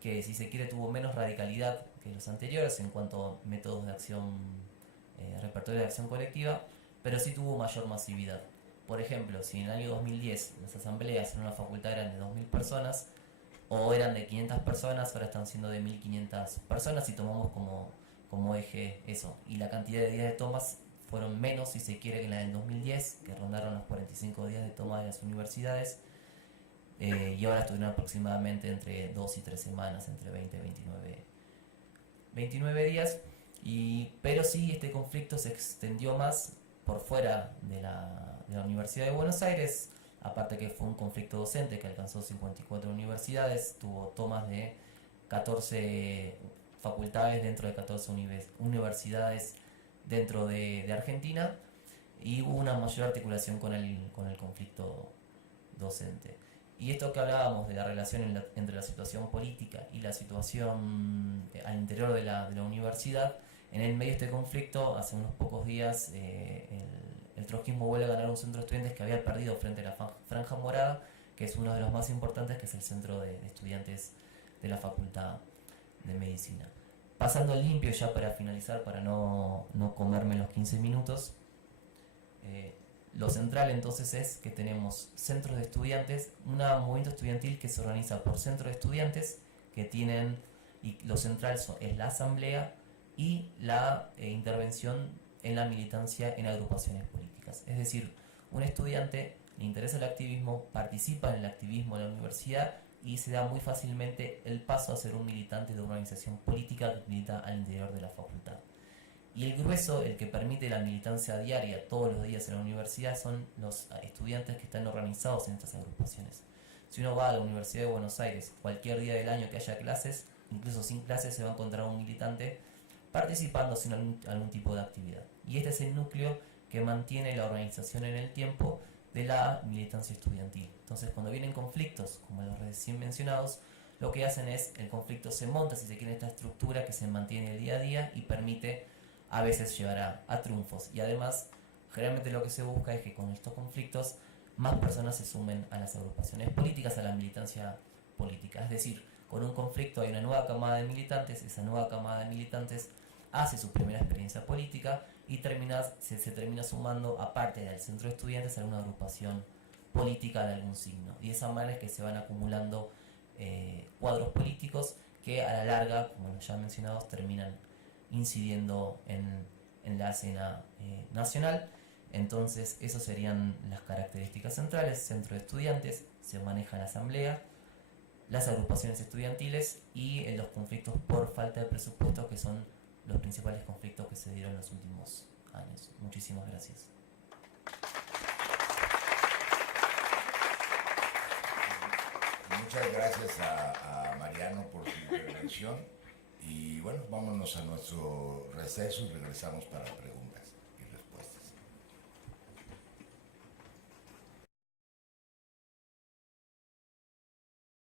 que, si se quiere, tuvo menos radicalidad que los anteriores en cuanto a métodos de acción, repertorio de acción colectiva, pero sí tuvo mayor masividad. Por ejemplo, si en el año 2010 las asambleas en una facultad eran de 2.000 personas, o eran de 500 personas, ahora están siendo de 1500 personas, y tomamos como eje eso. Y la cantidad de días de tomas fueron menos, si se quiere, que la del 2010, que rondaron los 45 días de toma de las universidades, y ahora estuvieron aproximadamente entre 2 y 3 semanas, entre 20 y 29 días. Pero sí, este conflicto se extendió más por fuera de la Universidad de Buenos Aires, aparte que fue un conflicto docente que alcanzó 54 universidades, tuvo tomas de 14 facultades dentro de 14 universidades dentro de Argentina, y hubo una mayor articulación con el conflicto docente. Y esto que hablábamos de la relación entre la situación política y la situación al interior de la universidad, en el medio de este conflicto, hace unos pocos días, el trotskismo vuelve a ganar un centro de estudiantes que había perdido frente a la Franja Morada, que es uno de los más importantes, que es el centro de estudiantes de la Facultad de Medicina. Pasando limpio, ya para finalizar, para no comerme los 15 minutos, lo central entonces es que tenemos centros de estudiantes, un movimiento estudiantil que se organiza por centros de estudiantes, que tienen, y lo central es la asamblea y la intervención en la militancia en agrupaciones políticas. Es decir, un estudiante le interesa el activismo, participa en el activismo en la universidad y se da muy fácilmente el paso a ser un militante de una organización política que milita al interior de la facultad. Y el grueso, el que permite la militancia diaria todos los días en la universidad, son los estudiantes que están organizados en estas agrupaciones. Si uno va a la Universidad de Buenos Aires, cualquier día del año que haya clases, incluso sin clases, se va a encontrar un militante participando en algún tipo de actividad. Y este es el núcleo que mantiene la organización en el tiempo de la militancia estudiantil. Entonces, cuando vienen conflictos, como los recién mencionados, lo que hacen es, el conflicto se monta, si se quiere, esta estructura que se mantiene el día a día y permite a veces llevar a triunfos. Y además, generalmente lo que se busca es que con estos conflictos más personas se sumen a las agrupaciones políticas, a la militancia política. Es decir, con un conflicto hay una nueva camada de militantes, esa nueva camada de militantes hace su primera experiencia política y se termina sumando, aparte del centro de estudiantes, a una agrupación política de algún signo. Y de esa manera es que se van acumulando cuadros políticos que a la larga, como los ya mencionados, terminan incidiendo en la escena nacional. Entonces, esas serían las características centrales: centro de estudiantes, se maneja la asamblea, las agrupaciones estudiantiles y los conflictos por falta de presupuesto, que son los principales conflictos que se dieron en los últimos años. Muchísimas gracias. Muchas gracias a Mariano por su intervención. Y bueno, vámonos a nuestro receso y regresamos para preguntas.